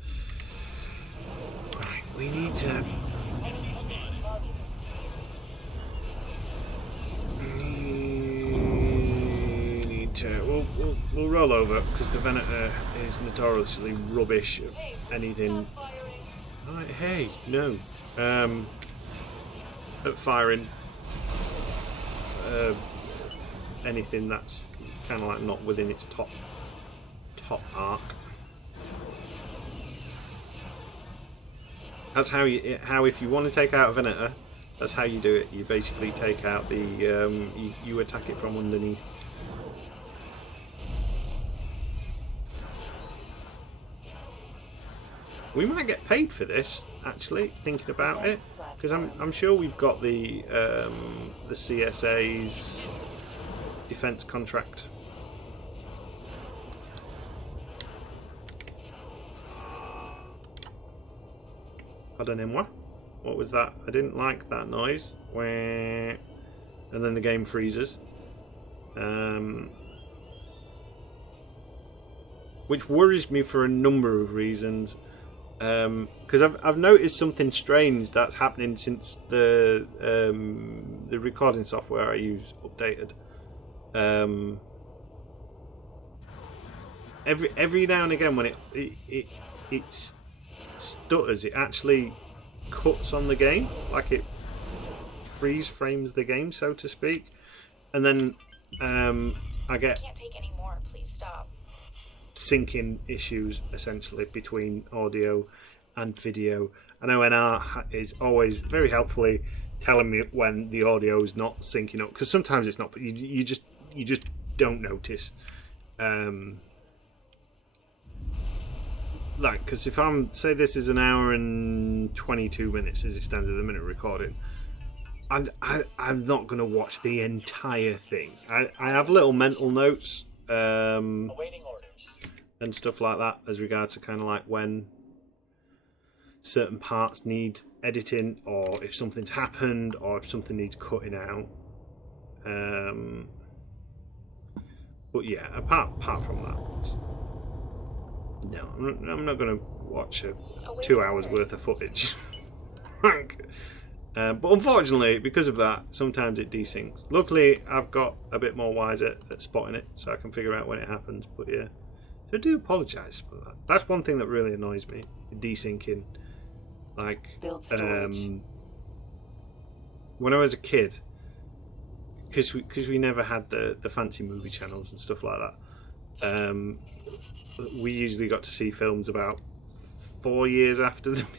Right, we need to. We'll roll over because the Venator is notoriously rubbish of anything. Right, hey, no. At firing anything that's kind of like not within its top arc. That's how if you want to take out a Venator, That's how you do it. You basically take out the you attack it from underneath. We might get paid for this, actually, thinking about it, because I'm sure we've got the CSA's defense contract. Pardonnez-moi. What was that? I didn't like that noise. Wah. And then the game freezes. Which worries me for a number of reasons. Because I've noticed something strange that's happening since the recording software I use updated. Every now and again when it stutters, it actually cuts on the game, like it freeze frames the game, so to speak, and then I get Can't take any more. Please stop. syncing issues essentially between audio and video. I know NR is always very helpfully telling me when the audio is not syncing up, because sometimes it's not, but you just don't notice. Like, because if say this is an hour and 22 minutes as it stands at the minute recording, I'm not going to watch the entire thing. I have little mental notes Awaiting orders. and stuff like that as regards to kind of like when certain parts need editing, or if something's happened, or if something needs cutting out. But yeah, apart from that, no, I'm not going to watch 2 hours worth of footage. But unfortunately, because of that, sometimes it desyncs. Luckily, I've got a bit more wiser at spotting it, so I can figure out when it happens. But yeah, so I do apologise for that. That's one thing that really annoys me, desyncing. Like, when I was a kid, because we never had the fancy movie channels and stuff like that, we usually got to see films about 4 years after they've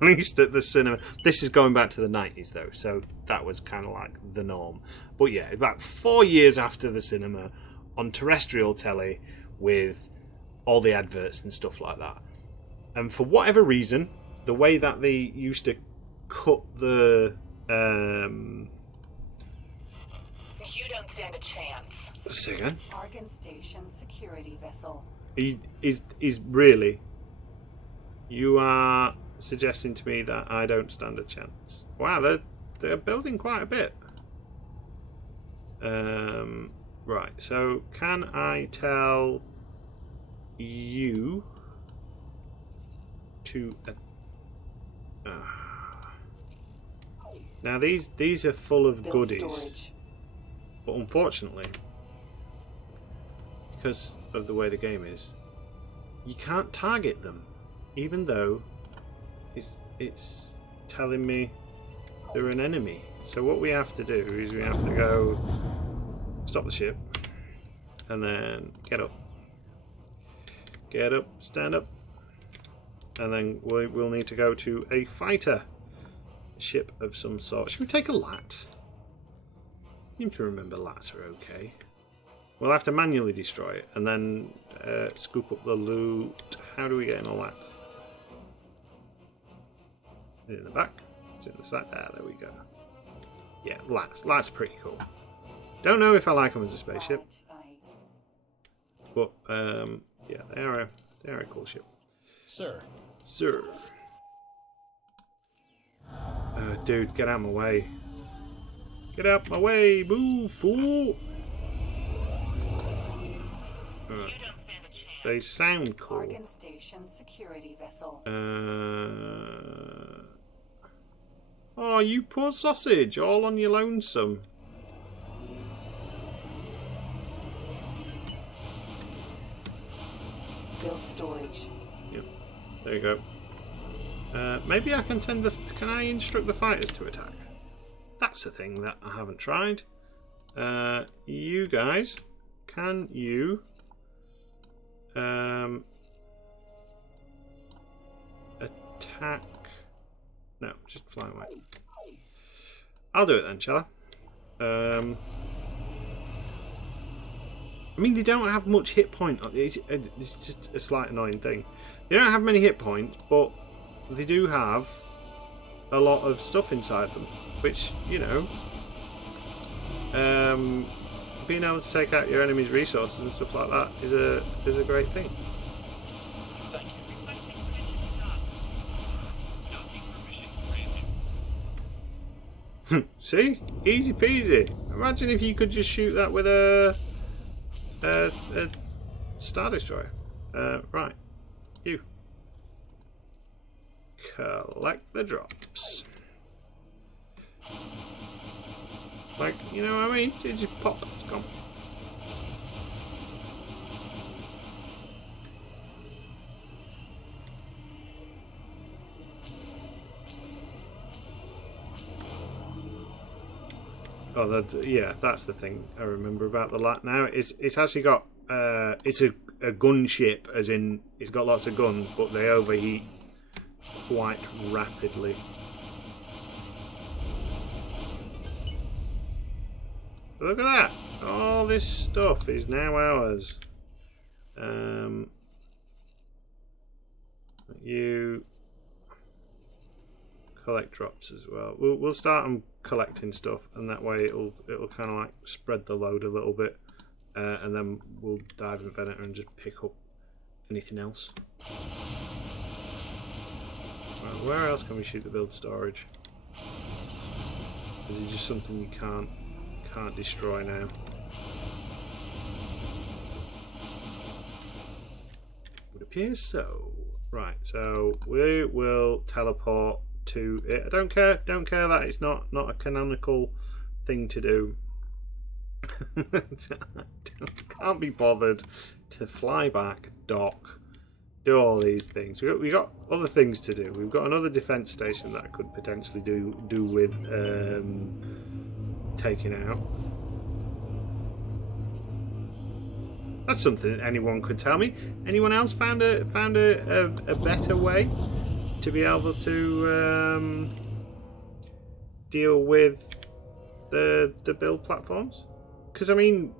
been released at the cinema. This is going back to the 90s though, so that was kind of like the norm. But yeah, about 4 years after the cinema on terrestrial telly with all the adverts and stuff like that. And for whatever reason, the way that they used to cut the You don't stand a chance. say again? Argon Station security vessel. Is really, you are suggesting to me that I don't stand a chance? Wow, they're building quite a bit. Right, so can I tell you to now these are full of goodies, but unfortunately, because of the way the game is, you can't target them, even though it's telling me they're an enemy. So what we have to do is we have to go stop the ship, and then get up, stand up, and then we'll need to go to a fighter ship of some sort. Should we take a lat? I seem to remember lats are okay. We'll have to manually destroy it and then scoop up the loot. How do we get in a lat? Is it in the back? Is it in the side? Ah, there we go. Yeah, lats. Lats are pretty cool. Don't know if I like them as a spaceship, but yeah, they are a cool ship. Sir. Dude, get out of my way. Get out my way, move, fool! They sound cool. Argon Station security vessel. Oh, you poor sausage, all on your lonesome. Build storage. Yep, there you go. Maybe I can can I instruct the fighters to attack? That's a thing that I haven't tried. You guys, can you attack? No, just fly away. I'll do it then, shall I? I mean, they don't have much hit point. It's just a slight annoying thing. They don't have many hit points, but they do have a lot of stuff inside them, which, you know, being able to take out your enemy's resources and stuff like that is a great thing. Thank you. See? Easy peasy. Imagine if you could just shoot that with a Star Destroyer. Right. You. Collect the drops. Like, you know what I mean? It just pop. It's gone. Oh, that's the thing I remember about the LAT now. It's actually got it's a gunship, as in it's got lots of guns, but they overheat quite rapidly. Look at that! All this stuff is now ours. You collect drops as well. We'll start on collecting stuff, and that way it'll kind of like spread the load a little bit, and then we'll dive in Venator and just pick up anything else. Right, where else can we shoot the build storage? Is it just something you can't destroy now? Would appear so. Right, so we will teleport to it. I don't care that it's not a canonical thing to do. Can't be bothered to fly back, dock, do all these things. We got other things to do. We've got another defense station that I could potentially do with taking out. That's something anyone could tell me. Anyone else found a better way to be able to deal with the build platforms? Because I mean,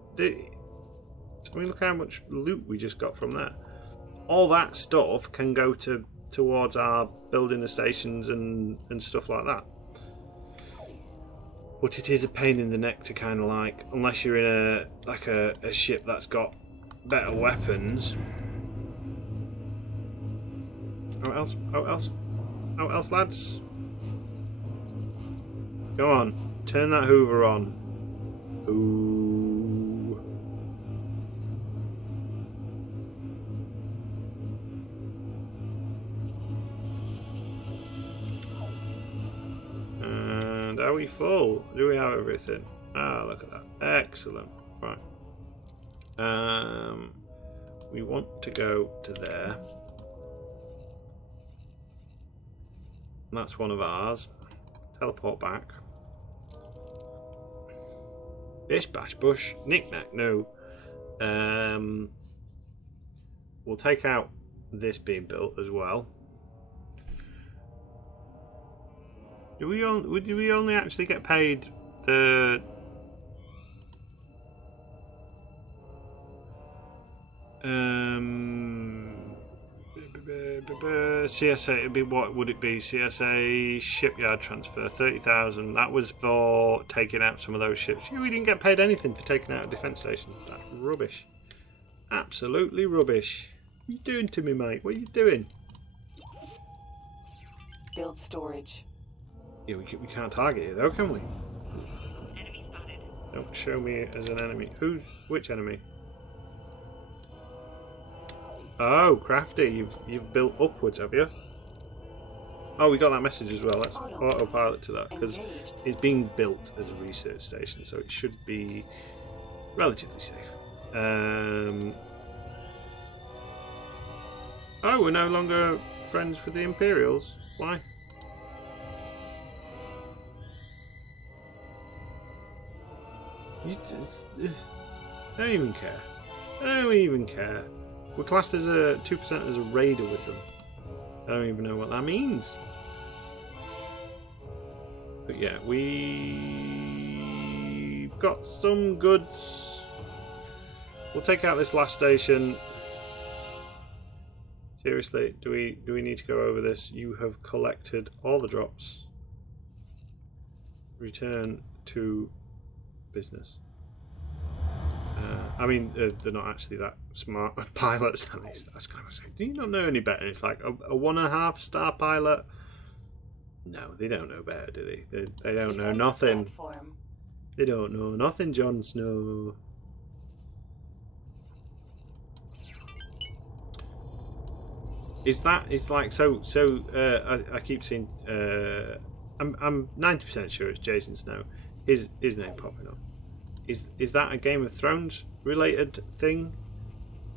look how much loot we just got from that. All that stuff can go towards our building the stations and stuff like that. But it is a pain in the neck to kind of like, unless you're in a ship that's got better weapons. Oh else, lads. Come on, turn that Hoover on. Ooh. And are we full? Do we have everything? Ah, look at that. Excellent. Right. We want to go to there. And that's one of ours. Teleport back. Bish bash bush. Knick knack no. We'll take out this being built as well. Do we only actually get paid the CSA? It'd be, what would it be? CSA shipyard transfer 30,000. That was for taking out some of those ships. Yeah, we didn't get paid anything for taking out a defence station. That's rubbish. Absolutely rubbish. What are you doing to me, mate? What are you doing? Build storage. Yeah, we can't target you though, can we? Enemy spotted. Don't show me as an enemy. Which enemy? Oh, Crafty, you've built upwards, have you? Oh, we got that message as well. Let's autopilot to that, because it's being built as a research station, so it should be relatively safe. Oh, we're no longer friends with the Imperials. Why? You just, I don't even care. I don't even care. We're classed as a 2% as a raider with them. I don't even know what that means. But yeah, we've got some goods. We'll take out this last station. Seriously, do we need to go over this? You have collected all the drops. Return to business. I mean, they're not actually that smart pilots. I was going to say, do you not know any better? It's like a 1.5 star pilot. No, they don't know better, do they? They don't know nothing. They don't know nothing, Jon Snow. Is that? It's like so. I keep seeing. I'm 90% sure it's Jason Snow. His name popping up. Is that a Game of Thrones related thing,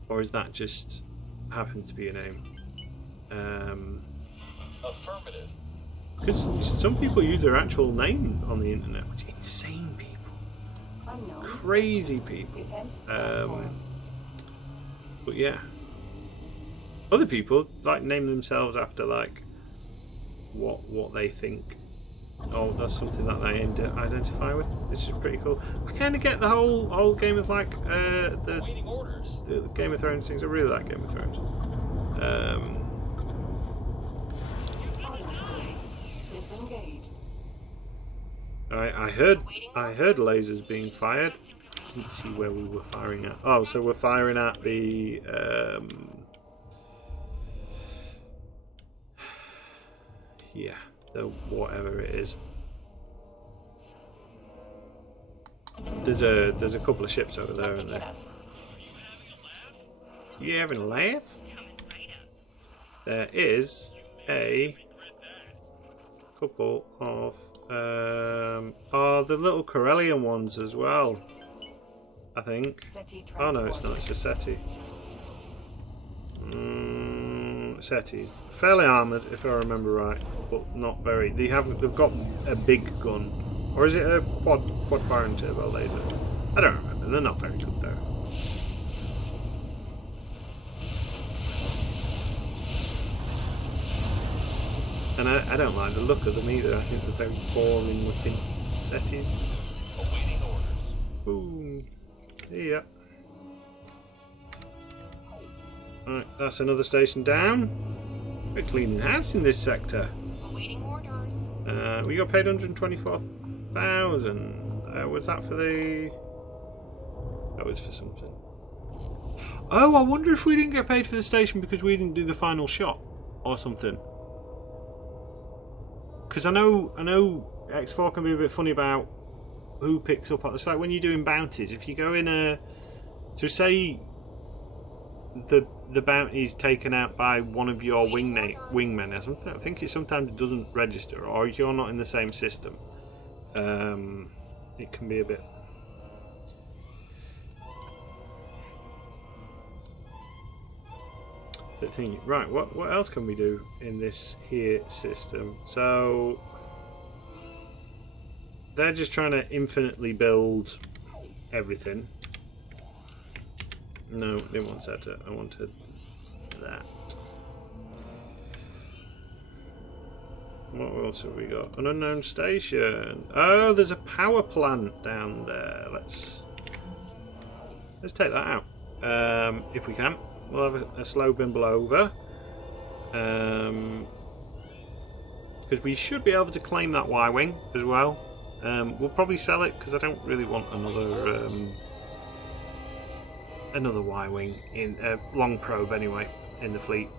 or is that just happens to be a name? Affirmative. Because some people use their actual name on the internet, which is insane people, crazy people. But yeah, other people like name themselves after like what they think. Oh, that's something that they identify with. This is pretty cool. I kind of get the whole game of like the Game of Thrones things. I really like Game of Thrones. I heard lasers being fired. Didn't see where we were firing at. Oh, so we're firing at the yeah, the whatever it is. There's a couple of ships over there, isn't there? You having a laugh? There is a couple of the little Corellian ones as well, I think. Oh no, it's not, it's a SETI. SETI's fairly armoured if I remember right, but not very. They've got a big gun. Or is it a quad firing turbo laser? I don't remember, they're not very good though. And I don't like the look of them either. I think they're very boring looking SETIs. Awaiting orders. Boom. Yeah. Alright, that's another station down. We're cleaning house in this sector. Awaiting orders. We got paid 124,000. Was that for the... That was for something. Oh, I wonder if we didn't get paid for the station because we didn't do the final shot or something. Because I know X4 can be a bit funny about who picks up. It's like when you're doing bounties. If you go in a... So say the bounty is taken out by one of your wingmen or something. I think it sometimes doesn't register, or if you're not in the same system, it can be a bit. But thinking, right, what else can we do in this here system? So they're just trying to infinitely build everything. No, didn't want that. I wanted that. What else have we got? An unknown station. Oh, there's a power plant down there. Let's take that out. If we can. We'll have a slow bimble over. Because we should be able to claim that Y-wing as well. We'll probably sell it because I don't really want another Y-wing in long probe anyway in the fleet.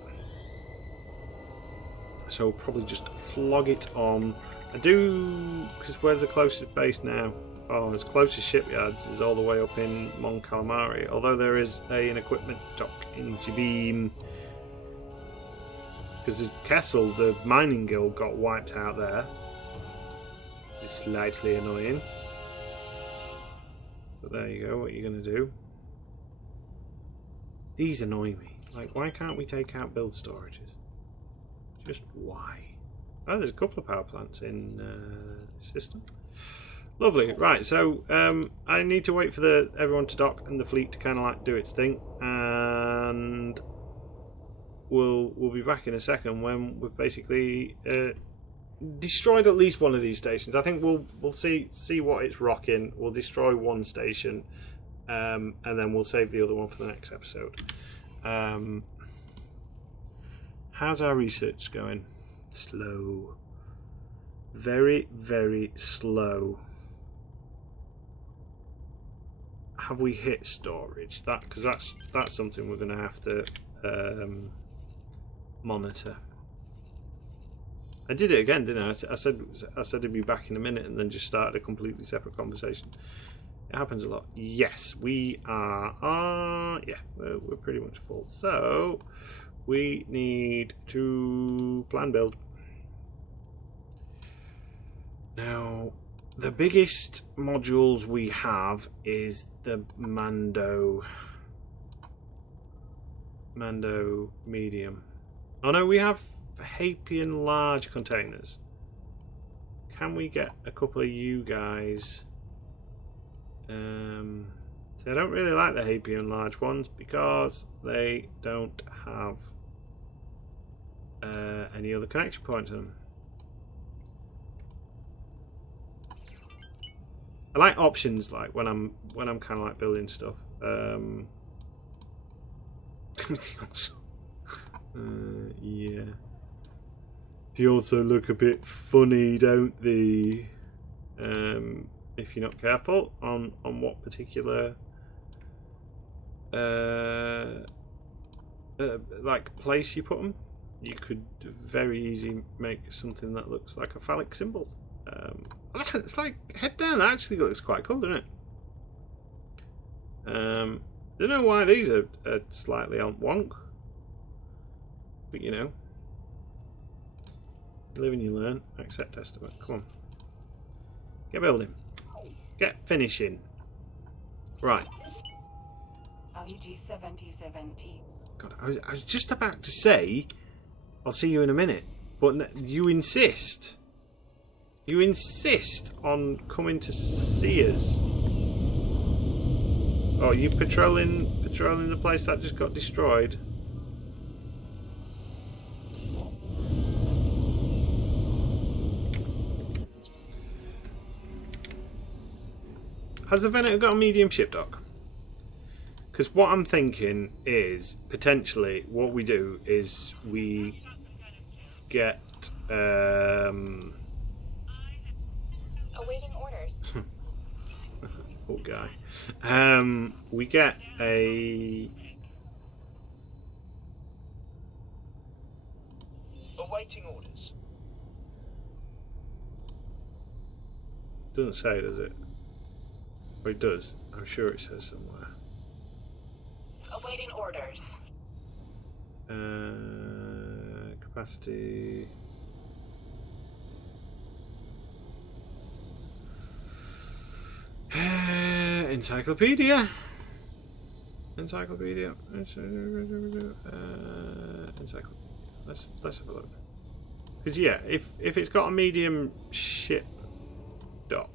So we'll probably just flog it on. I do, because where's the closest base now? Oh, the closest shipyards is all the way up in Mon Calamari, although there is an equipment dock in Jabim. Because the Kessel, the mining guild, got wiped out there. Which is slightly annoying. But there you go, what you're going to do. These annoy me. Like, why can't we take out build storages? Just why? Oh, there's a couple of power plants in the system. Lovely. Right, so I need to wait for everyone to dock and the fleet to kind of like do its thing, and we'll be back in a second when we've basically destroyed at least one of these stations. I think we'll see what it's rocking. We'll destroy one station, and then we'll save the other one for the next episode. How's our research going? Slow. Very, very slow. Have we hit storage? Because that's something we're going to have to monitor. I did it again, didn't I? I said it'd be back in a minute, and then just started a completely separate conversation. It happens a lot. Yes, we are. Yeah, we're pretty much full. So we need to plan build. Now, the biggest modules we have is the Mando medium. Oh no, we have Hapian large containers. Can we get a couple of you guys? So I don't really like the Hapian large ones because they don't have any other connection points on them. I like options, like when I'm kind of like building stuff. Yeah. They also look a bit funny, don't they? If you're not careful on what particular like place you put them, you could very easily make something that looks like a phallic symbol. It's like head down. That actually looks quite cool, doesn't it? Don't know why these are slightly on wonk, but you know, you live and you learn. Accept estimate. Come on, get building, get finishing. Right. LUG 7070. God, I was just about to say, I'll see you in a minute, but you insist. You insist on coming to see us. Oh, you patrolling the place that just got destroyed? Has the Venator got a medium ship dock? Because what I'm thinking is potentially what we do is we get Awaiting orders. poor guy. We get a Awaiting orders. doesn't say, does it? Or it does. I'm sure it says somewhere. Awaiting orders. Capacity. Encyclopedia. Encyclopedia. Let's have a look. Because yeah, if it's got a medium ship dock,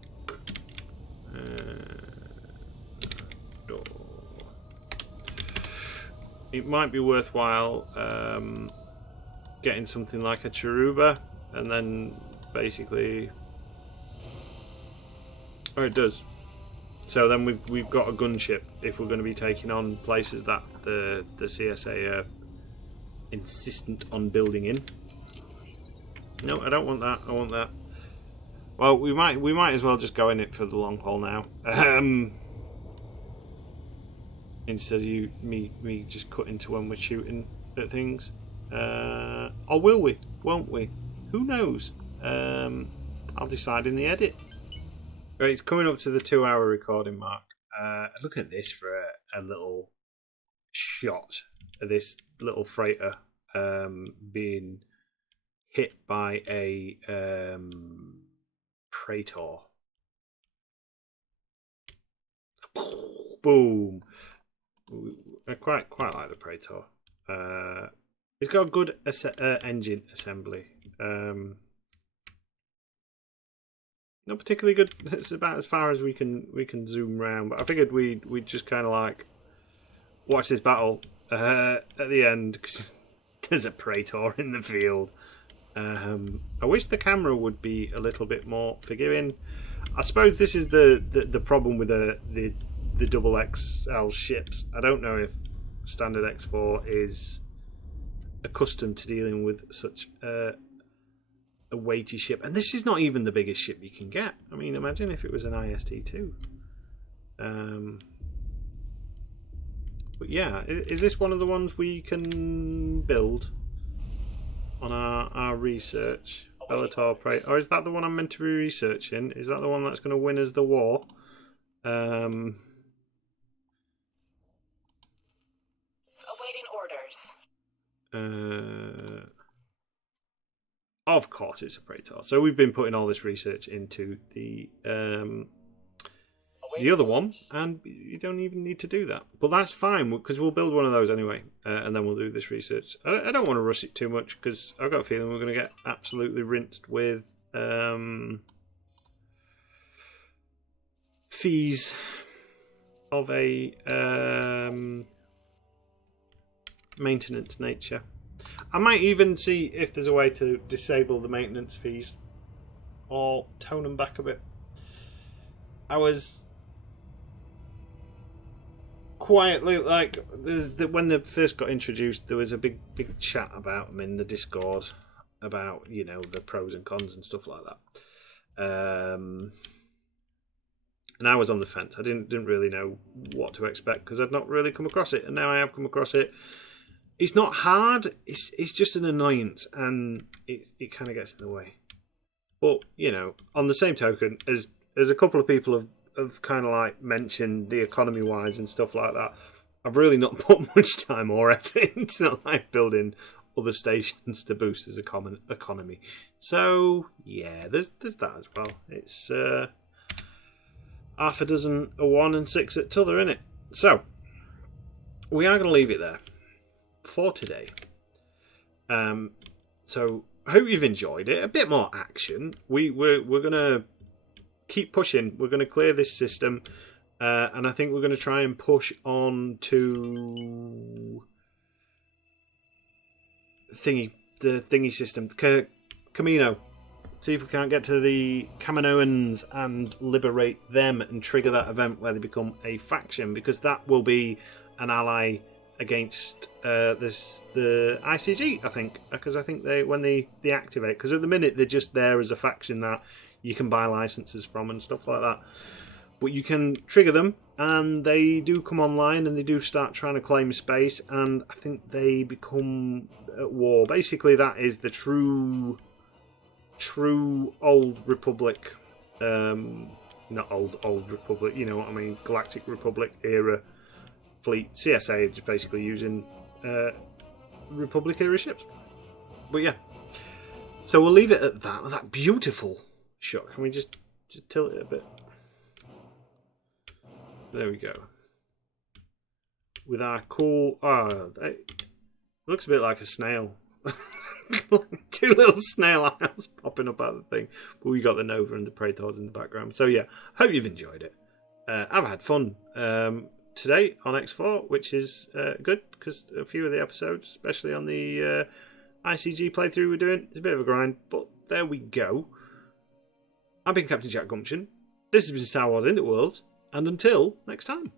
door, it might be worthwhile getting something like a Charuba, and then basically, oh, it does. So then we've got a gunship if we're going to be taking on places that the CSA are insistent on building in. No, I don't want that. I want that. Well, we might as well just go in it for the long haul now. Instead of me just cutting to when we're shooting at things. Or will we? Won't we? Who knows? I'll decide in the edit. Right, it's coming up to the 2-hour recording mark. Look at this for a little shot of this little freighter being hit by a Praetor. Boom! I quite like the Praetor. It's got a good engine assembly. Not particularly good. It's about as far as we can zoom around. But I figured we'd just kind of like watch this battle at the end, because there's a Praetor in the field. I wish the camera would be a little bit more forgiving. I suppose this is the problem with the double XL ships. I don't know if standard X4 is accustomed to dealing with such a weighty ship, and this is not even the biggest ship you can get. I mean, imagine if it was an IST2. But yeah, is this one of the ones we can build on our research? Bellator Prey, or is that the one I'm meant to be researching? Is that the one that's going to win us the war? Awaiting orders. Of course it's a Praetor. So we've been putting all this research into the other one, and you don't even need to do that. But that's fine, because we'll build one of those anyway, and then we'll do this research. I don't want to rush it too much, because I've got a feeling we're going to get absolutely rinsed with fees of a maintenance nature. I might even see if there's a way to disable the maintenance fees or tone them back a bit. I was quietly, like, when they first got introduced, there was a big chat about them in the Discord about, you know, the pros and cons and stuff like that. And I was on the fence. I didn't really know what to expect, because I'd not really come across it, and now I have come across it. It's not hard. It's just an annoyance, and it kind of gets in the way. But, you know, on the same token, as a couple of people have kind of like mentioned the economy wise and stuff like that, I've really not put much time or effort into like building other stations to boost his economy. So yeah, there's that as well. It's half a dozen at one and six at t'other, innit? So we are going to leave it there for today. So I hope you've enjoyed it. A bit more action. We're going to keep pushing. We're going to clear this system, and I think we're going to try and push on to the thingy system, Camino. See if we can't get to the Kaminoans and liberate them and trigger that event where they become a faction, because that will be an ally against the ICG, I think, because I think when they activate, because at the minute they're just there as a faction that you can buy licenses from and stuff like that, but you can trigger them and they do come online and they do start trying to claim space, and I think they become at war. Basically that is the true old Republic, not old Republic, you know what I mean, Galactic Republic era fleet. CSA is just basically using Republic era ships. But yeah, so we'll leave it at that beautiful shot. Can we just tilt it a bit? There we go. With our cool, it looks a bit like a snail. Two little snail eyes popping up out of the thing. But we got the Nova and the Praetors in the background. So yeah, hope you've enjoyed it. I've had fun today on X4, which is good, because a few of the episodes, especially on the ICG playthrough we're doing, it's a bit of a grind, but there we go. I've been Captain Jack Gumption. This has been Star Wars Interworlds, and until next time.